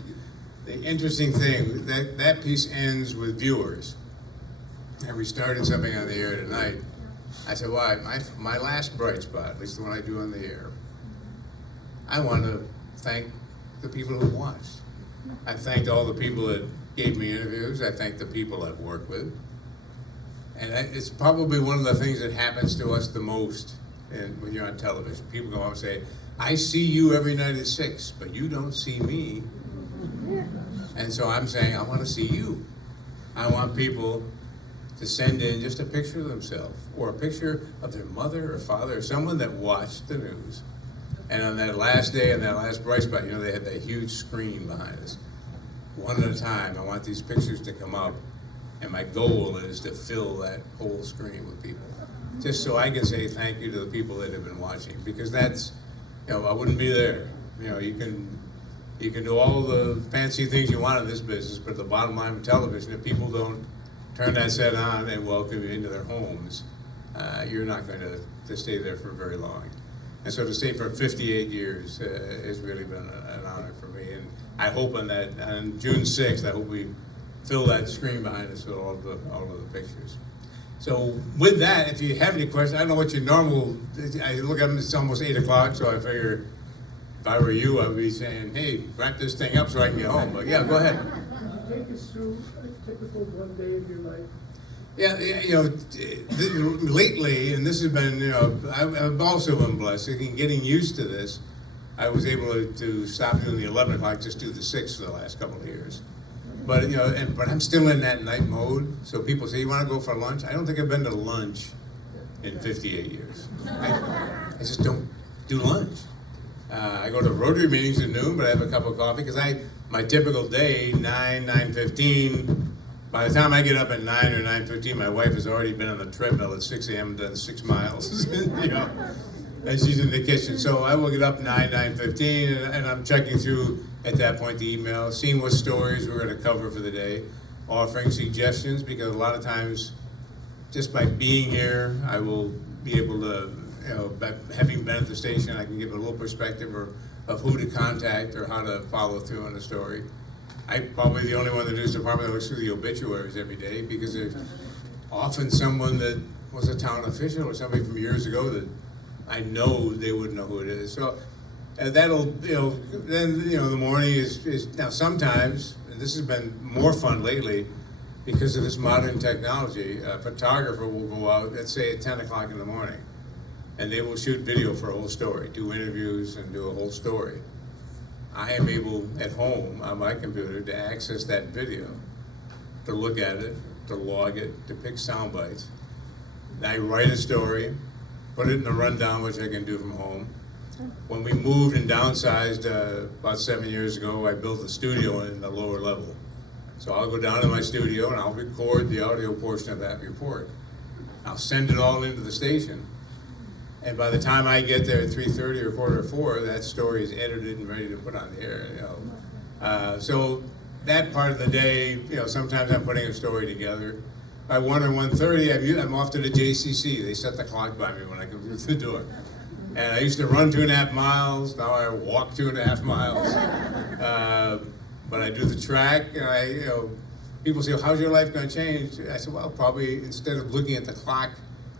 The interesting thing, that piece ends with viewers. And we started something on the air tonight. I said, well, my last bright spot, at least the one I do on the air, I want to thank the people who watched. I thanked all the people that gave me interviews. I thank the people I've worked with. And it's probably one of the things that happens to us the most when you're on television. People go out and say, I see you every night at 6, but you don't see me. And so I'm saying, I want to see you. I want people to send in just a picture of themselves or a picture of their mother or father or someone that watched the news. And on that last day, on that last bright spot, they had that huge screen behind us. One at a time, I want these pictures to come up, and my goal is to fill that whole screen with people. Just so I can say thank you to the people that have been watching, because that's, I wouldn't be there. You can do all the fancy things you want in this business, but the bottom line with television, if people don't turn that set on and welcome you into their homes, you're not going to stay there for very long. And so to stay for 58 years has really been an honor for me. And I hope on June 6th, I hope we fill that screen behind us with all of the pictures. So with that, if you have any questions, I don't know what your normal, I look at them, it's almost 8 o'clock, so I figure if I were you, I would be saying, hey, wrap this thing up so I can get home. But yeah, go ahead. Take us through a typical one day of your life. Yeah, lately, and this has been, I've also been blessed in getting used to this. I was able to stop doing the 11 o'clock, just do the 6 for the last couple of years. But you know, but I'm still in that night mode. So people say, "You want to go for lunch?" I don't think I've been to lunch in 58 years. I just don't do lunch. I go to Rotary meetings at noon, but I have a cup of coffee because my typical day 9:15. By the time I get up at 9 or 9:15, my wife has already been on the treadmill at 6 a.m. and done 6 miles. You know, and she's in the kitchen. So I will get up 9:15, and I'm checking through at that point the email, seeing what stories we're going to cover for the day, offering suggestions, because a lot of times, just by being here, I will be able to, you know, by having been at the station, I can give a little perspective of who to contact or how to follow through on the story. I'm probably the only one in the news department that looks through the obituaries every day, because there's often someone that was a town official or somebody from years ago that I know they wouldn't know who it is. So that'll, you know, then, you know, the morning is now sometimes, and this has been more fun lately because of this modern technology, a photographer will go out, let's say at 10 o'clock in the morning, and they will shoot video for a whole story, do interviews and do a whole story. I am able at home on my computer to access that video, to look at it, to log it, to pick sound bites. I write a story, put it in a rundown, which I can do from home. When we moved and downsized about 7 years ago, I built a studio in the lower level. So I'll go down to my studio and I'll record the audio portion of that report. I'll send it all into the station. And by the time I get there at 3:30 or 3:45, that story is edited and ready to put on the air. You know, so that part of the day, you know, sometimes I'm putting a story together. By 1 or 1:30, I'm off to the JCC. They set the clock by me when I come through the door. And I used to run 2.5 miles. Now I walk 2.5 miles. But I do the track, and you know, people say, "How's your life going to change?" I said, "Well, probably instead of looking at the clock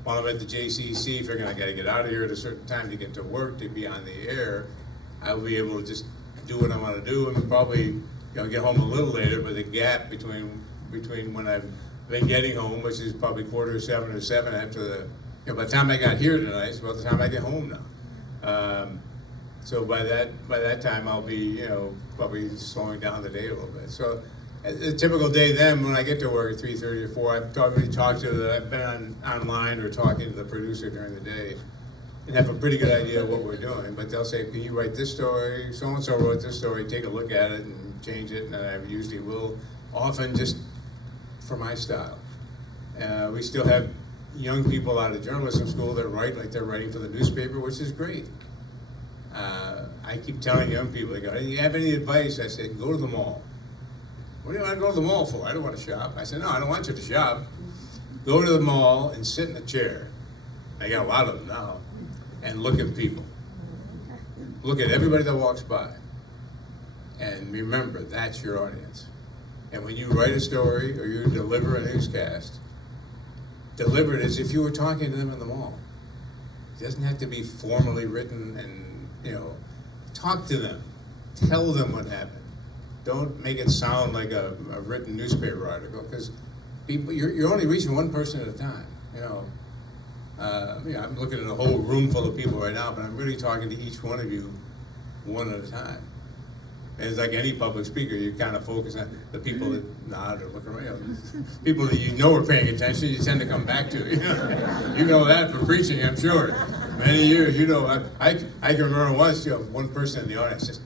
while I'm at the JCC, figuring I got to get out of here at a certain time to get to work to be on the air, I'll be able to just do what I want to do, and probably, you know, get home a little later. But the gap between when I've been getting home, which is probably 6:45 or 7 after the, you know, by the time I got here tonight, it's about the time I get home now. So by that time, I'll be, you know, probably slowing down the day a little bit. So a typical day then, when I get to work at 3:30 or 4, I've been online or talking to the producer during the day and have a pretty good idea of what we're doing. But they'll say, "Can you write this story? So-and-so wrote this story, take a look at it and change it." And I usually will, often just for my style. We still have young people out of journalism school that write like they're writing for the newspaper, which is great. I keep telling young people, they go, "Do you have any advice?" I say, "Go to the mall." "What do you want to go to the mall for?" "I don't want to shop." I said, "No, I don't want you to shop. Go to the mall and sit in a chair." I got a lot of them now. And look at people. Look at everybody that walks by. And remember, that's your audience. And when you write a story or you deliver a newscast, deliver it as if you were talking to them in the mall. It doesn't have to be formally written, and, you know, talk to them. Tell them what happened. Don't make it sound like a written newspaper article, because people, you're only reaching one person at a time. You know, I'm looking at a whole room full of people right now, but I'm really talking to each one of you one at a time. And it's like any public speaker, you kind of focus on the people that nod or look around. People that you know are paying attention, you tend to come back to. You know that from preaching, I'm sure. Many years, you know, I can remember once, you know, one person in the audience says,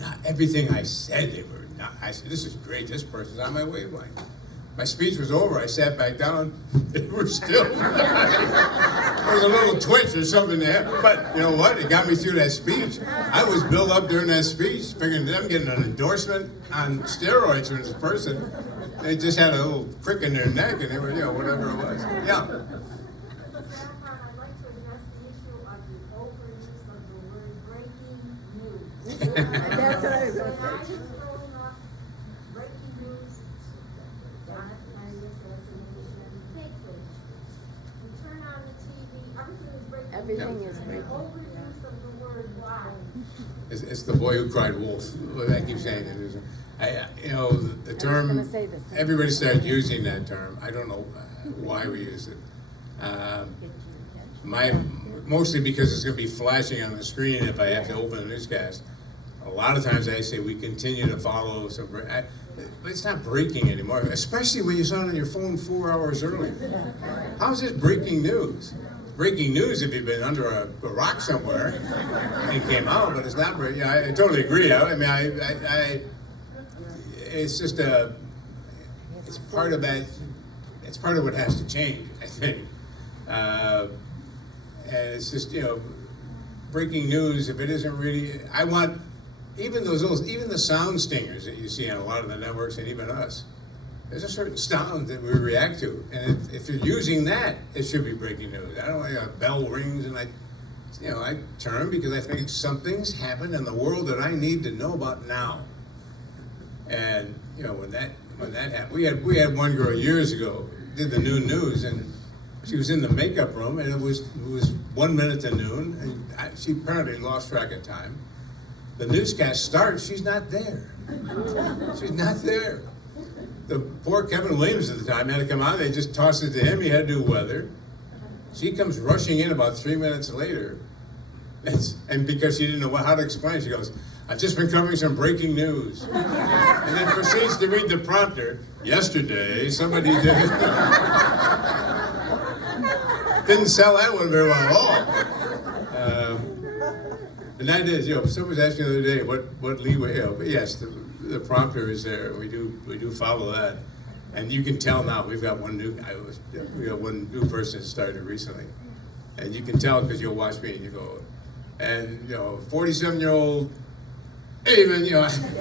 "Not everything I said, they were not." I said, "This is great, this person's on my wavelength." My speech was over, I sat back down, they were still. There was a little twitch or something there, but you know what, it got me through that speech. I was built up during that speech, figuring I'm getting an endorsement on steroids from this person. They just had a little prick in their neck, and they were, you know, whatever it was. Yeah. I'd like to address the issue of the overuse of the word breaking news. That's what I was gonna When I was say. growing up, breaking news, John F. Kennedy assassination, Bigfoot. You turn on the TV, everything is breaking. Everything news. is And breaking. the overuse of the word why. It's the boy who cried wolf. I keep saying it. You know, the term, gonna say the same. everybody started using that term. I don't know why we use it. Mostly because it's going to be flashing on the screen if I have to open a newscast. A lot of times I say we continue to follow some. But it's not breaking anymore, especially when you saw it on your phone 4 hours earlier. How is this breaking news? Breaking news if you've been under a rock somewhere and it came out, but it's not breaking. I totally agree. I mean, it's just it's part of that. It's part of what has to change, I think. And it's just, breaking news. If it isn't really, I want even even the sound stingers that you see on a lot of the networks and even us. There's a certain sound that we react to, and if you're using that, it should be breaking news. I don't want a bell rings and I turn because I think something's happened in the world that I need to know about now. And when that happened, we had one girl years ago did the noon news, and she was in the makeup room, and it was 1 minute to noon, and she apparently lost track of time. The newscast starts, she's not there. She's not there. The poor Kevin Williams at the time had to come out. They just tossed it to him. He had to do weather. She comes rushing in about 3 minutes later, and because she didn't know how to explain, she goes, "I've just been covering some breaking news," and then proceeds to read the prompter. Yesterday, somebody did. Didn't sell that one very well at all. And that is, someone was asking the other day, what leeway? But yes, the prompter is there. We do follow that, and you can tell now. We got one new person that started recently, and you can tell because you'll watch me and you go, and 47-year-old. Even hasn't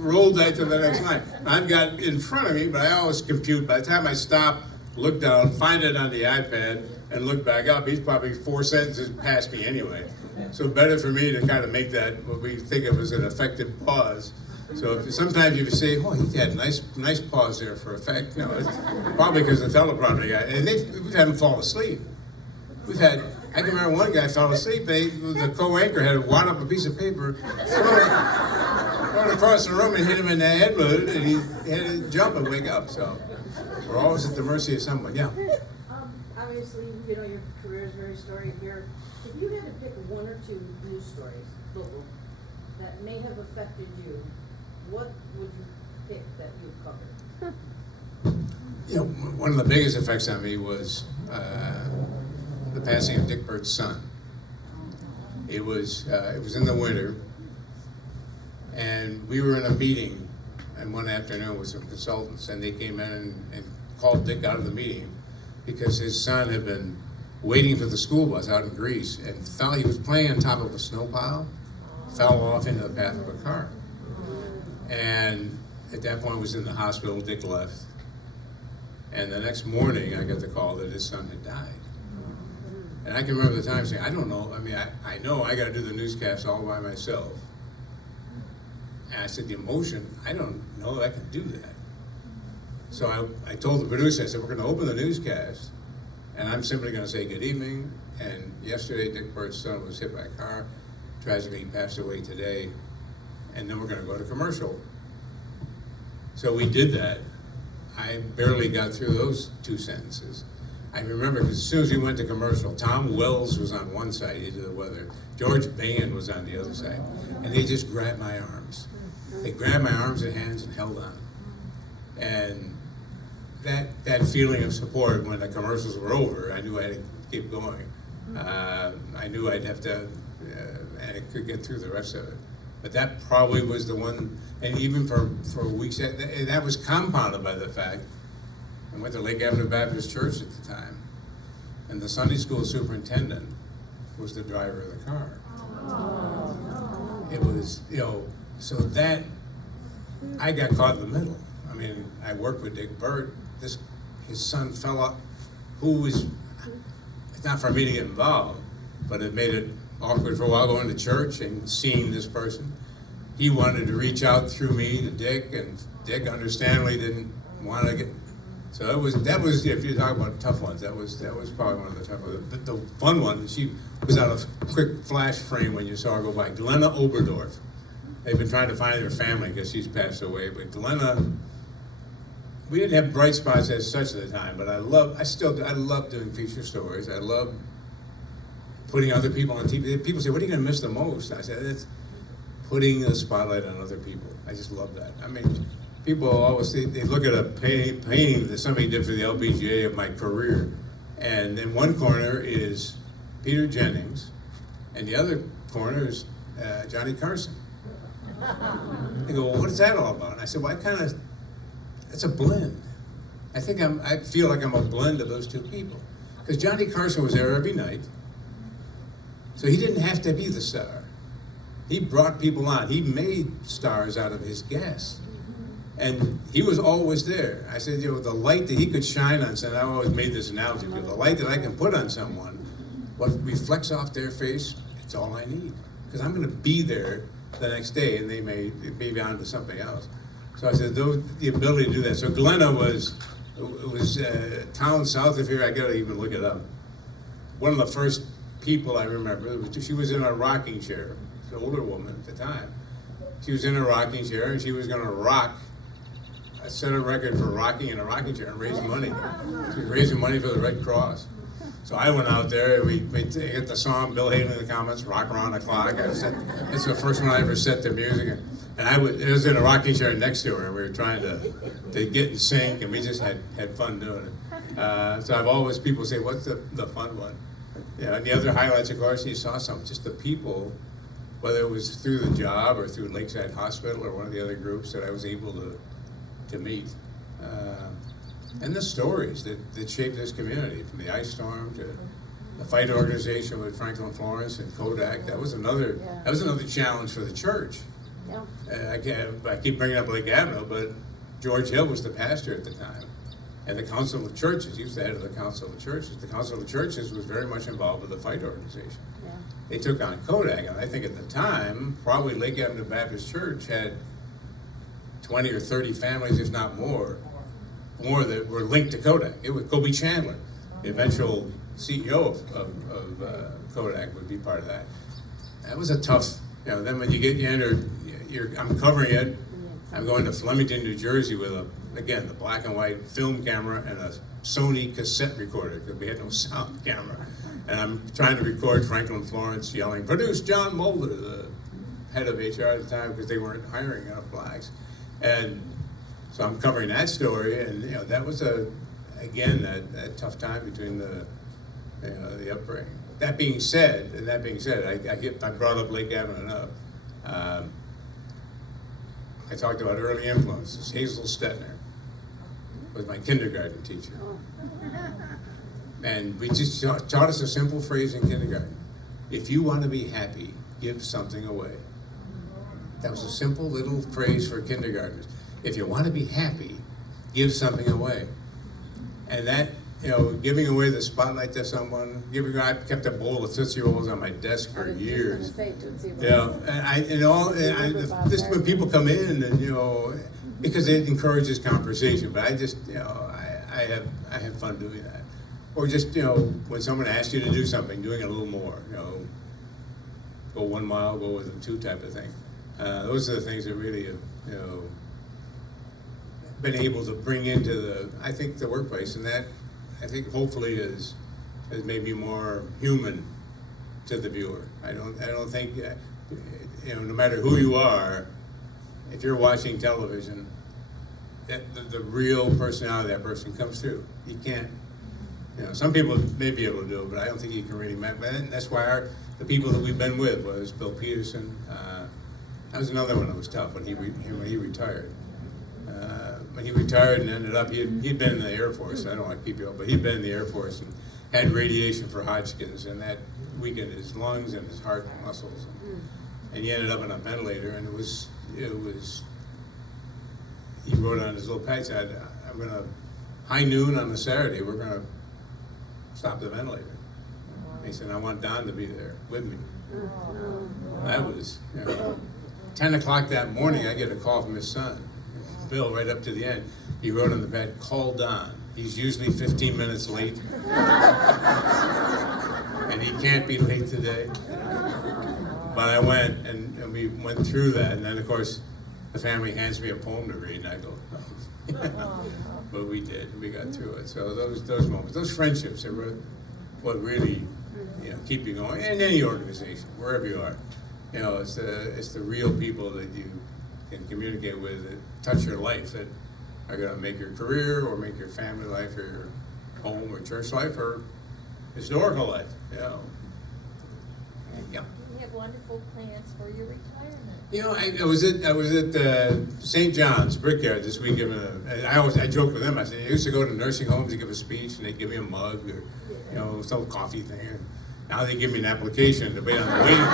rolled that to the next line. I've got in front of me, but I always compute. By the time I stop, look down, find it on the iPad, and look back up, he's probably 4 sentences past me anyway. So better for me to kind of make that what we think of as an effective pause. So sometimes you say, "Oh, he had a nice pause there for effect." It's probably because the teleprompter guy, and we've had him fall asleep. I can remember one guy fell asleep. The co-anchor had wound up a piece of paper, thrown it across the room and hit him in the head with it, and he had to jump and wake up. So we're always at the mercy of someone. Yeah. Obviously, your career is very storied here. If you had to pick one or two news stories, local, that may have affected you, what would you pick that you've covered? One of the biggest effects on me was the passing of Dick Burt's son. It was in the winter, and we were in a meeting, and one afternoon with some consultants, and they came in and called Dick out of the meeting because his son had been waiting for the school bus out in Greece, and he was playing on top of a snow pile, fell off into the path of a car, and at that point was in the hospital. Dick left, and the next morning I got the call that his son had died. And I can remember the time saying, I don't know. I mean, I know I got to do the newscast all by myself. And I said, the emotion, I don't know I can do that. So I told the producer, I said, we're going to open the newscast, and I'm simply going to say good evening. And yesterday, Dick Burt's son was hit by a car. Tragically, he passed away today. And then we're going to go to commercial. So we did that. I barely got through those 2 sentences. I remember because as soon as we went to commercial, Tom Wells was on one side, he did the weather. George Bain was on the other side. And they just grabbed my arms. They grabbed my arms and hands and held on. And that feeling of support when the commercials were over, I knew I had to keep going. I knew I'd have to, and it could get through the rest of it. But that probably was the one, and even for weeks, that was compounded by the fact I went to Lake Avenue Baptist Church at the time, and the Sunday school superintendent was the driver of the car. It was, so that, I got caught in the middle. I mean, I worked with Dick Burt. His son fell up, it's not for me to get involved, but it made it awkward for a while going to church and seeing this person. He wanted to reach out through me to Dick, and Dick understandably didn't want to get. So that was if you talk about tough ones, that was probably one of the tough ones. The fun one, she was on a quick flash frame when you saw her go by. Glenna Oberdorf. They've been trying to find her family because she's passed away. But Glenna, we didn't have bright spots as such at the time, but I love doing feature stories. I love putting other people on TV. People say, what are you going to miss the most? I said, it's putting the spotlight on other people. I just love that. I mean, people always they look at a painting that somebody did for the LPGA of my career, and in one corner is Peter Jennings, and the other corner is Johnny Carson. They go, well, what is that all about? And I said, well, it's a blend. I feel like I'm a blend of those two people. Because Johnny Carson was there every night, so he didn't have to be the star. He brought people on. He made stars out of his guests. And he was always there. I said, the light that he could shine on someone, I always made this analogy, the light that I can put on someone, what reflects off their face, it's all I need. Because I'm going to be there the next day, and they may be on to something else. So I said, the ability to do that. So Glenna was a town south of here. I got to even look it up. One of the first people I remember, she was in a rocking chair. She was an older woman at the time. She was in a rocking chair, and she was going to rock set a record for rocking in a rocking chair and raise money. She was raising money for the Red Cross. So I went out there, we hit the song, Bill Hayden in the comments, Rock Around the Clock. It's the first one I ever set to music. And it was in a rocking chair next to her, and we were trying to get in sync, and we just had fun doing it. So I've always, people say, what's the fun one? And the other highlights, of course, you saw some, just the people, whether it was through the job or through Lakeside Hospital or one of the other groups that I was able to meet. And the stories that shaped this community, from the ice storm to the fight organization with Franklin Florence and Kodak. That was another challenge for the church. I keep bringing up Lake Avenue, but George Hill was the pastor at the time. And the Council of Churches, he was the head of the Council of Churches. The Council of Churches was very much involved with the fight organization. They took on Kodak, and I think at the time, probably Lake Avenue Baptist Church had 20 or 30 families, if not more that were linked to Kodak. It was Kobe Chandler, the eventual CEO of Kodak, would be part of that. That was a tough, then when you enter, I'm covering it, I'm going to Flemington, New Jersey with the black and white film camera and a Sony cassette recorder, because we had no sound camera. And I'm trying to record Franklin Florence yelling, "Produce John Mulder," the head of HR at the time, because they weren't hiring enough blacks. And so I'm covering that story, and that was that tough time between the upbringing. That being said, I brought up Lake Avenue enough. I talked about early influences. Hazel Stetner was my kindergarten teacher, and we just taught us a simple phrase in kindergarten: if you want to be happy, give something away. That was a simple little phrase for kindergartners. If you want to be happy, give something away. And that, giving away the spotlight to someone, I kept a bowl of Tootsie Rolls on my desk for years. This when people come in and, because it encourages conversation, but I just, I have fun doing that. Or just, when someone asks you to do something, doing it a little more, go 1 mile, go with them 2 type of thing. Those are the things that really have, been able to bring into the workplace, and that I think hopefully has made me more human to the viewer. I don't think no matter who you are, if you're watching television, the real personality of that person comes through. You can't. Some people may be able to do it, but I don't think you can really. That's why the people that we've been with, whether it's Bill Peterson. That was another one that was tough when he retired. When he retired and ended up, he'd been in the Air Force. I don't want to keep you up, but he'd been in the Air Force and had radiation for Hodgkin's, and that weakened his lungs and his heart muscles. And he ended up on a ventilator, and it was. He wrote on his little pad, said, "I'm going to high noon on a Saturday. We're going to stop the ventilator." And he said, "I want Don to be there with me." That was 10 o'clock that morning. I get a call from his son, Bill, right up to the end. He wrote on the pad, "Call Don. He's usually 15 minutes late, and he can't be late today." But I went, and we went through that, and then of course the family hands me a poem to read, and I go, "Oh." But we did. We got through it. So those moments, those friendships, are what really keep you going in any organization, wherever you are. You know, it's the real people that you can communicate with that touch your life, that are going to make your career or make your family life or your home or church life or historical life. You know. Yeah. You have wonderful plans for your retirement. You know, I was at St. John's Brickyard this week. I joke with them. I said I used to go to nursing homes to give a speech, and they give me a mug or some coffee thing. And now they give me an application to wait on the waiting.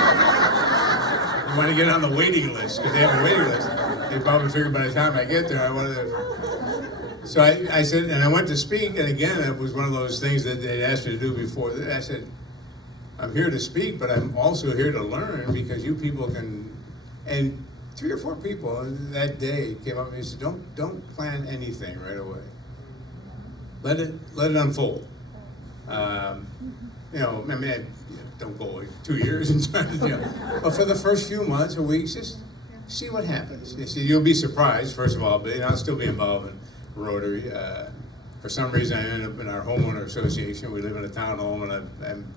You want to get on the waiting list because they have a waiting list. They probably figured by the time I get there, I wanted to. So I said, and I went to speak, and again, it was one of those things that they'd asked me to do before. I said, I'm here to speak, but I'm also here to learn because you people can. And 3 or 4 people that day came up and said, "Don't plan anything right away. Let it unfold." Don't go like 2 years and try to But for the first few months or weeks, just see what happens. You see, you'll be surprised, first of all, but I'll still be involved in Rotary. For some reason, I ended up in our homeowner association. We live in a townhome, and I'm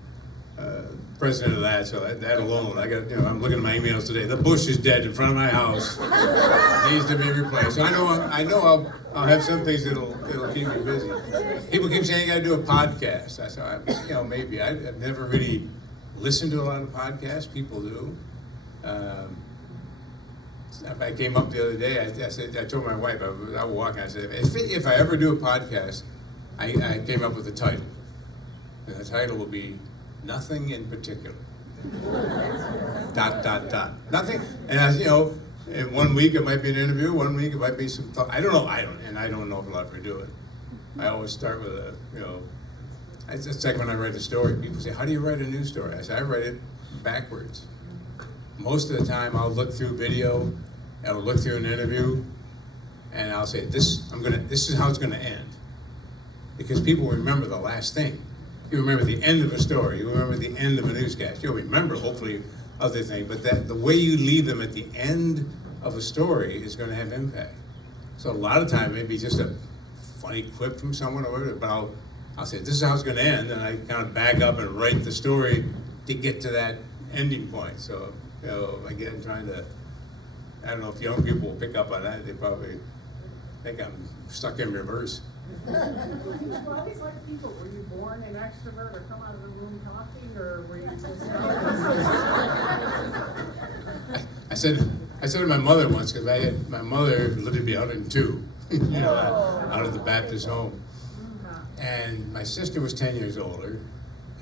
president of that, so that alone, I'm looking at my emails today. The bush is dead in front of my house. It needs to be replaced. So I know I'll have some things that'll keep me busy. People keep saying I gotta do a podcast. I said, maybe. I've never really listened to a lot of podcasts. People do. I came up the other day. I told my wife, I was out walking. I said, if I ever do a podcast, I came up with a title, and the title will be Nothing in Particular. ... Nothing. And in 1 week it might be an interview. 1 week it might be some thought. I don't know if I'll ever do it. I always start with it's like when I write a story. People say, "How do you write a news story?" I say, "I write it backwards." Most of the time, I'll look through video, I'll look through an interview, and I'll say, "This is how it's gonna end," because people remember the last thing. You remember the end of a story. You remember the end of a newscast. You'll remember, hopefully, other things. But the way you leave them at the end of a story is going to have impact. So a lot of time, maybe just a funny quip from someone or whatever. But I'll say, "This is how it's going to end," and I kind of back up and write the story to get to that ending point. So again, trying to. I don't know if young people will pick up on that. They probably think I'm stuck in reverse. Were you always like people? Were you born an extrovert or come out of the room talking, or were you just... I said to my mother once, because my mother lived to be 102, out of the Baptist home. And my sister was 10 years older,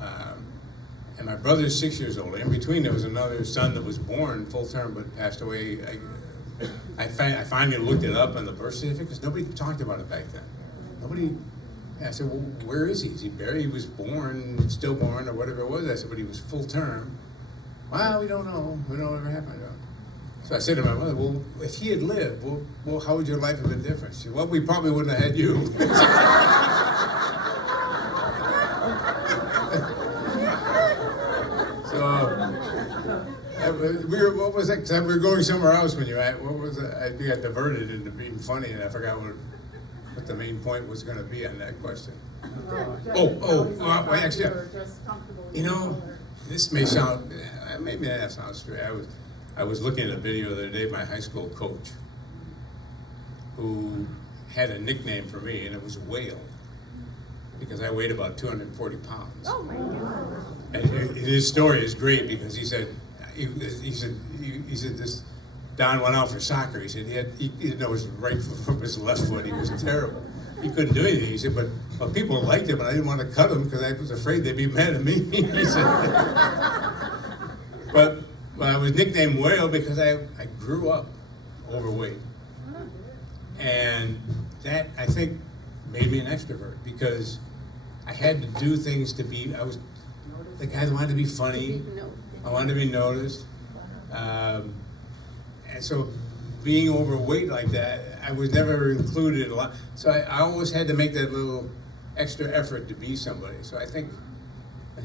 and my brother's 6 years older. In between, there was another son that was born full term but passed away. I finally looked it up on the birth certificate because nobody talked about it back then. I said, "Well, where is he? Is he buried? He was born, stillborn, or whatever it was." I said, "But he was full term." "Well, we don't know. We don't know what ever happened to him." So I said to my mother, "Well, if he had lived, well, how would your life have been different?" She said, "Well, we probably wouldn't have had you." What was that? Because we were going somewhere else when what was it? I think I diverted into being funny, and I forgot what the main point was going to be on that question. This may sound, maybe that sounds strange. I was looking at a video the other day of my high school coach who had a nickname for me, and it was Whale, because I weighed about 240 pounds. Oh my God. And his story is great because he said this Don went out for soccer. He said he didn't know his right foot from his left foot. He was terrible. He couldn't do anything. He said, but people liked him, and I didn't want to cut him because I was afraid they'd be mad at me. He said, but I was nicknamed Whale because I grew up overweight, and that I think made me an extrovert because I had to do things to be. I was the guy that wanted to be funny. I wanted to be noticed. And so being overweight like that, I was never included a lot. So I always had to make that little extra effort to be somebody. So I think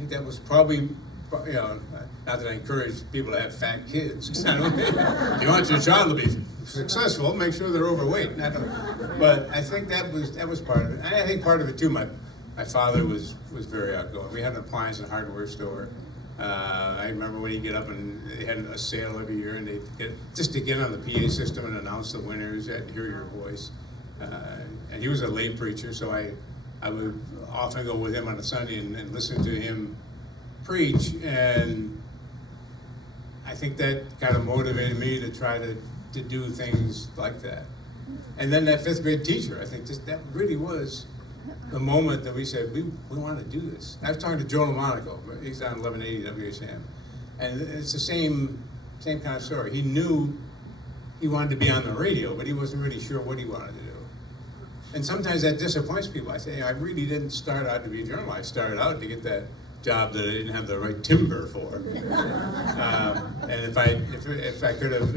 that was probably, not that I encourage people to have fat kids. If you want your child to be successful, make sure they're overweight. But I think that was part of it. And I think part of it too, my father was very outgoing. We had an appliance and hardware store. I remember when he'd get up and they had a sale every year, and they'd just to get on the PA system and announce the winners and hear your voice. And he was a lay preacher, so I would often go with him on a Sunday and listen to him preach, and I think that kind of motivated me to try to do things like that. And then that fifth grade teacher, I think that really was the moment that we said, we want to do this. I was talking to Joe LaMonaco, he's on 1180 WHM, and it's the same kind of story. He knew he wanted to be on the radio, but he wasn't really sure what he wanted to do. And sometimes that disappoints people. I say, I really didn't start out to be a journalist. I started out to get that job that I didn't have the right timber for. And if I could have,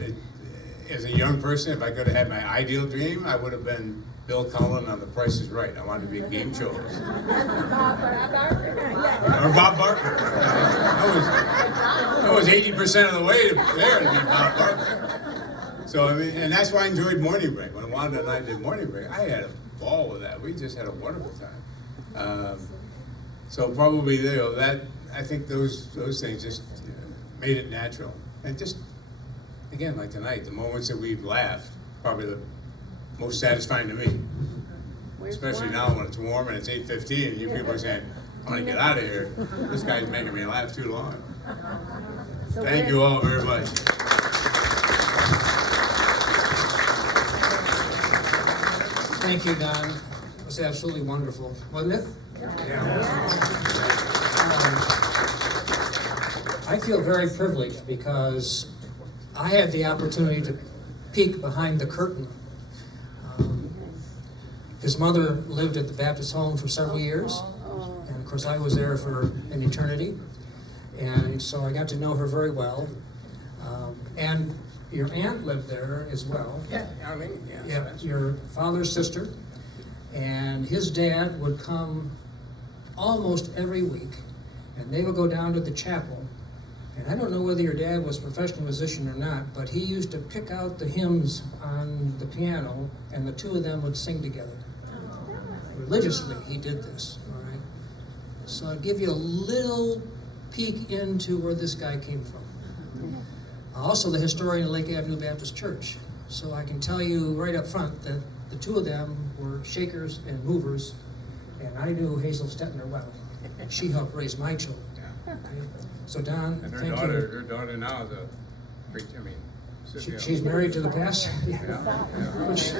as a young person, if I could have had my ideal dream, I would have been Bill Cullen on The Price is Right. I wanted to be a game show host. Or Bob Barker. I was 80% of the way there to be Bob Barker. So, I mean, and that's why I enjoyed Morning Break. When Wanda and I did Morning Break, I had a ball with that. We just had a wonderful time. So probably, that, I think those things just made it natural. And just, again, like tonight, the moments that we've laughed, probably the most satisfying to me. Especially now when it's warm and it's 8:15 and you people are saying, I want to get out of here. This guy's making me laugh too long. Thank you all very much. Thank you, Don. It was absolutely wonderful, wasn't it? Yeah. I feel very privileged because I had the opportunity to peek behind the curtain. His mother lived at the Baptist home for several years, and of course I was there for an eternity, and so I got to know her very well. And your aunt lived there as well. Yeah, I mean, Yeah, your father's sister, and his dad would come almost every week, and they would go down to the chapel. And I don't know whether your dad was a professional musician or not, but he used to pick out the hymns on the piano, and the two of them would sing together. Religiously, he did this, all right? So I'll give you a little peek into where this guy came from. Also the historian of Lake Avenue Baptist Church. So I can tell you right up front that the two of them were shakers and movers, and I knew Hazel Stetner well. She helped raise my children. Okay? So Don, And thank you. her daughter now is a preacher, She's married to the pastor, which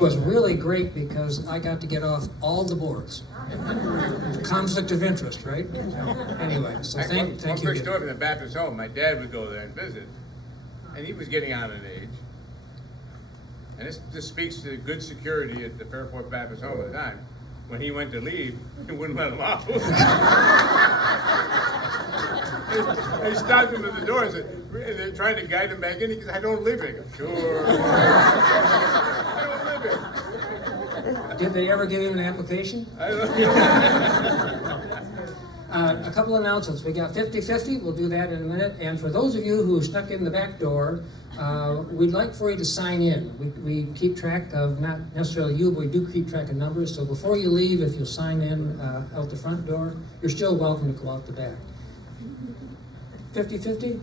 was really great because I got to get off all the boards. Conflict of interest, right? Anyway, so thank you. One quick story from the Baptist home. My dad would go there and visit, and he was getting on in age. And this speaks to good security at the Fairport Baptist home at the time. When he went to leave, he wouldn't let him out. He stopped him at the door and said, and they're trying to guide him back in. He goes, I don't live here. He goes, sure. I don't live here. Did they ever give him an application? I don't know. A couple announcements. We got 50-50. We'll do that in a minute. And for those of you who stuck in the back door, we'd like for you to sign in. We keep track of, not necessarily you, but we do keep track of numbers. So before you leave, if you'll sign in out the front door, you're still welcome to go out the back. 50-50?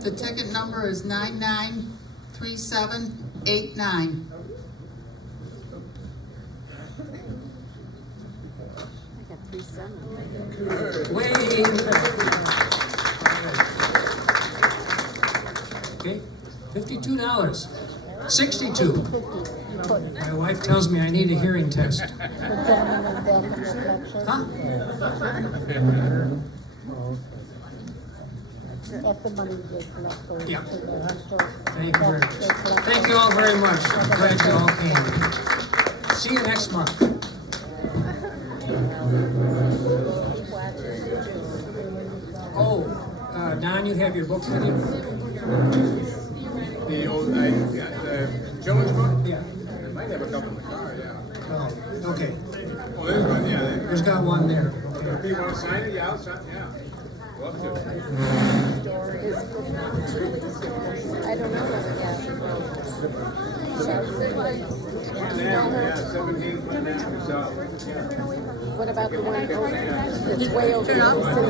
The ticket number is 993789. Wait. Okay, $52. 62. My wife tells me I need a hearing test. Huh? If the money gets left over Yeah. to the historical. Thank you very much. Thank you all very much. I'm glad you all came. See you next month. Oh, Don, you have your book with you? The old, the children's book? Yeah. I might have a couple in the car, yeah. Oh, okay. Oh, there's one, yeah. There's got one there. Okay. you wanna sign it? Yeah, I'll sign, yeah. Love to. I don't know whether Yeah, 17 Clinton Avenue South. What about the one that's way over there?